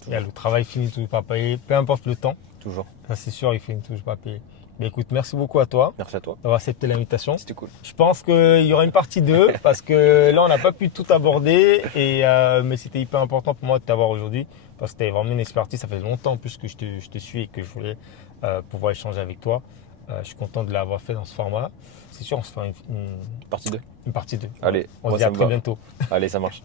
Le travail finit toujours par payer, peu importe le temps. Toujours. Ça, c'est sûr, il finit toujours par payer. Mais écoute, merci beaucoup à toi. Merci à toi d'avoir accepté l'invitation. C'était cool. Je pense qu'il y aura une partie 2 parce que là, on n'a pas pu tout aborder. Mais c'était hyper important pour moi de t'avoir aujourd'hui parce que tu avais vraiment une expertise. Ça fait longtemps en plus que je te suis et que je voulais pouvoir échanger avec toi. Je suis content de l'avoir fait dans ce format. C'est sûr, on se fera une partie 2. Une partie 2. Allez, on se dit à très bientôt. Allez, ça marche.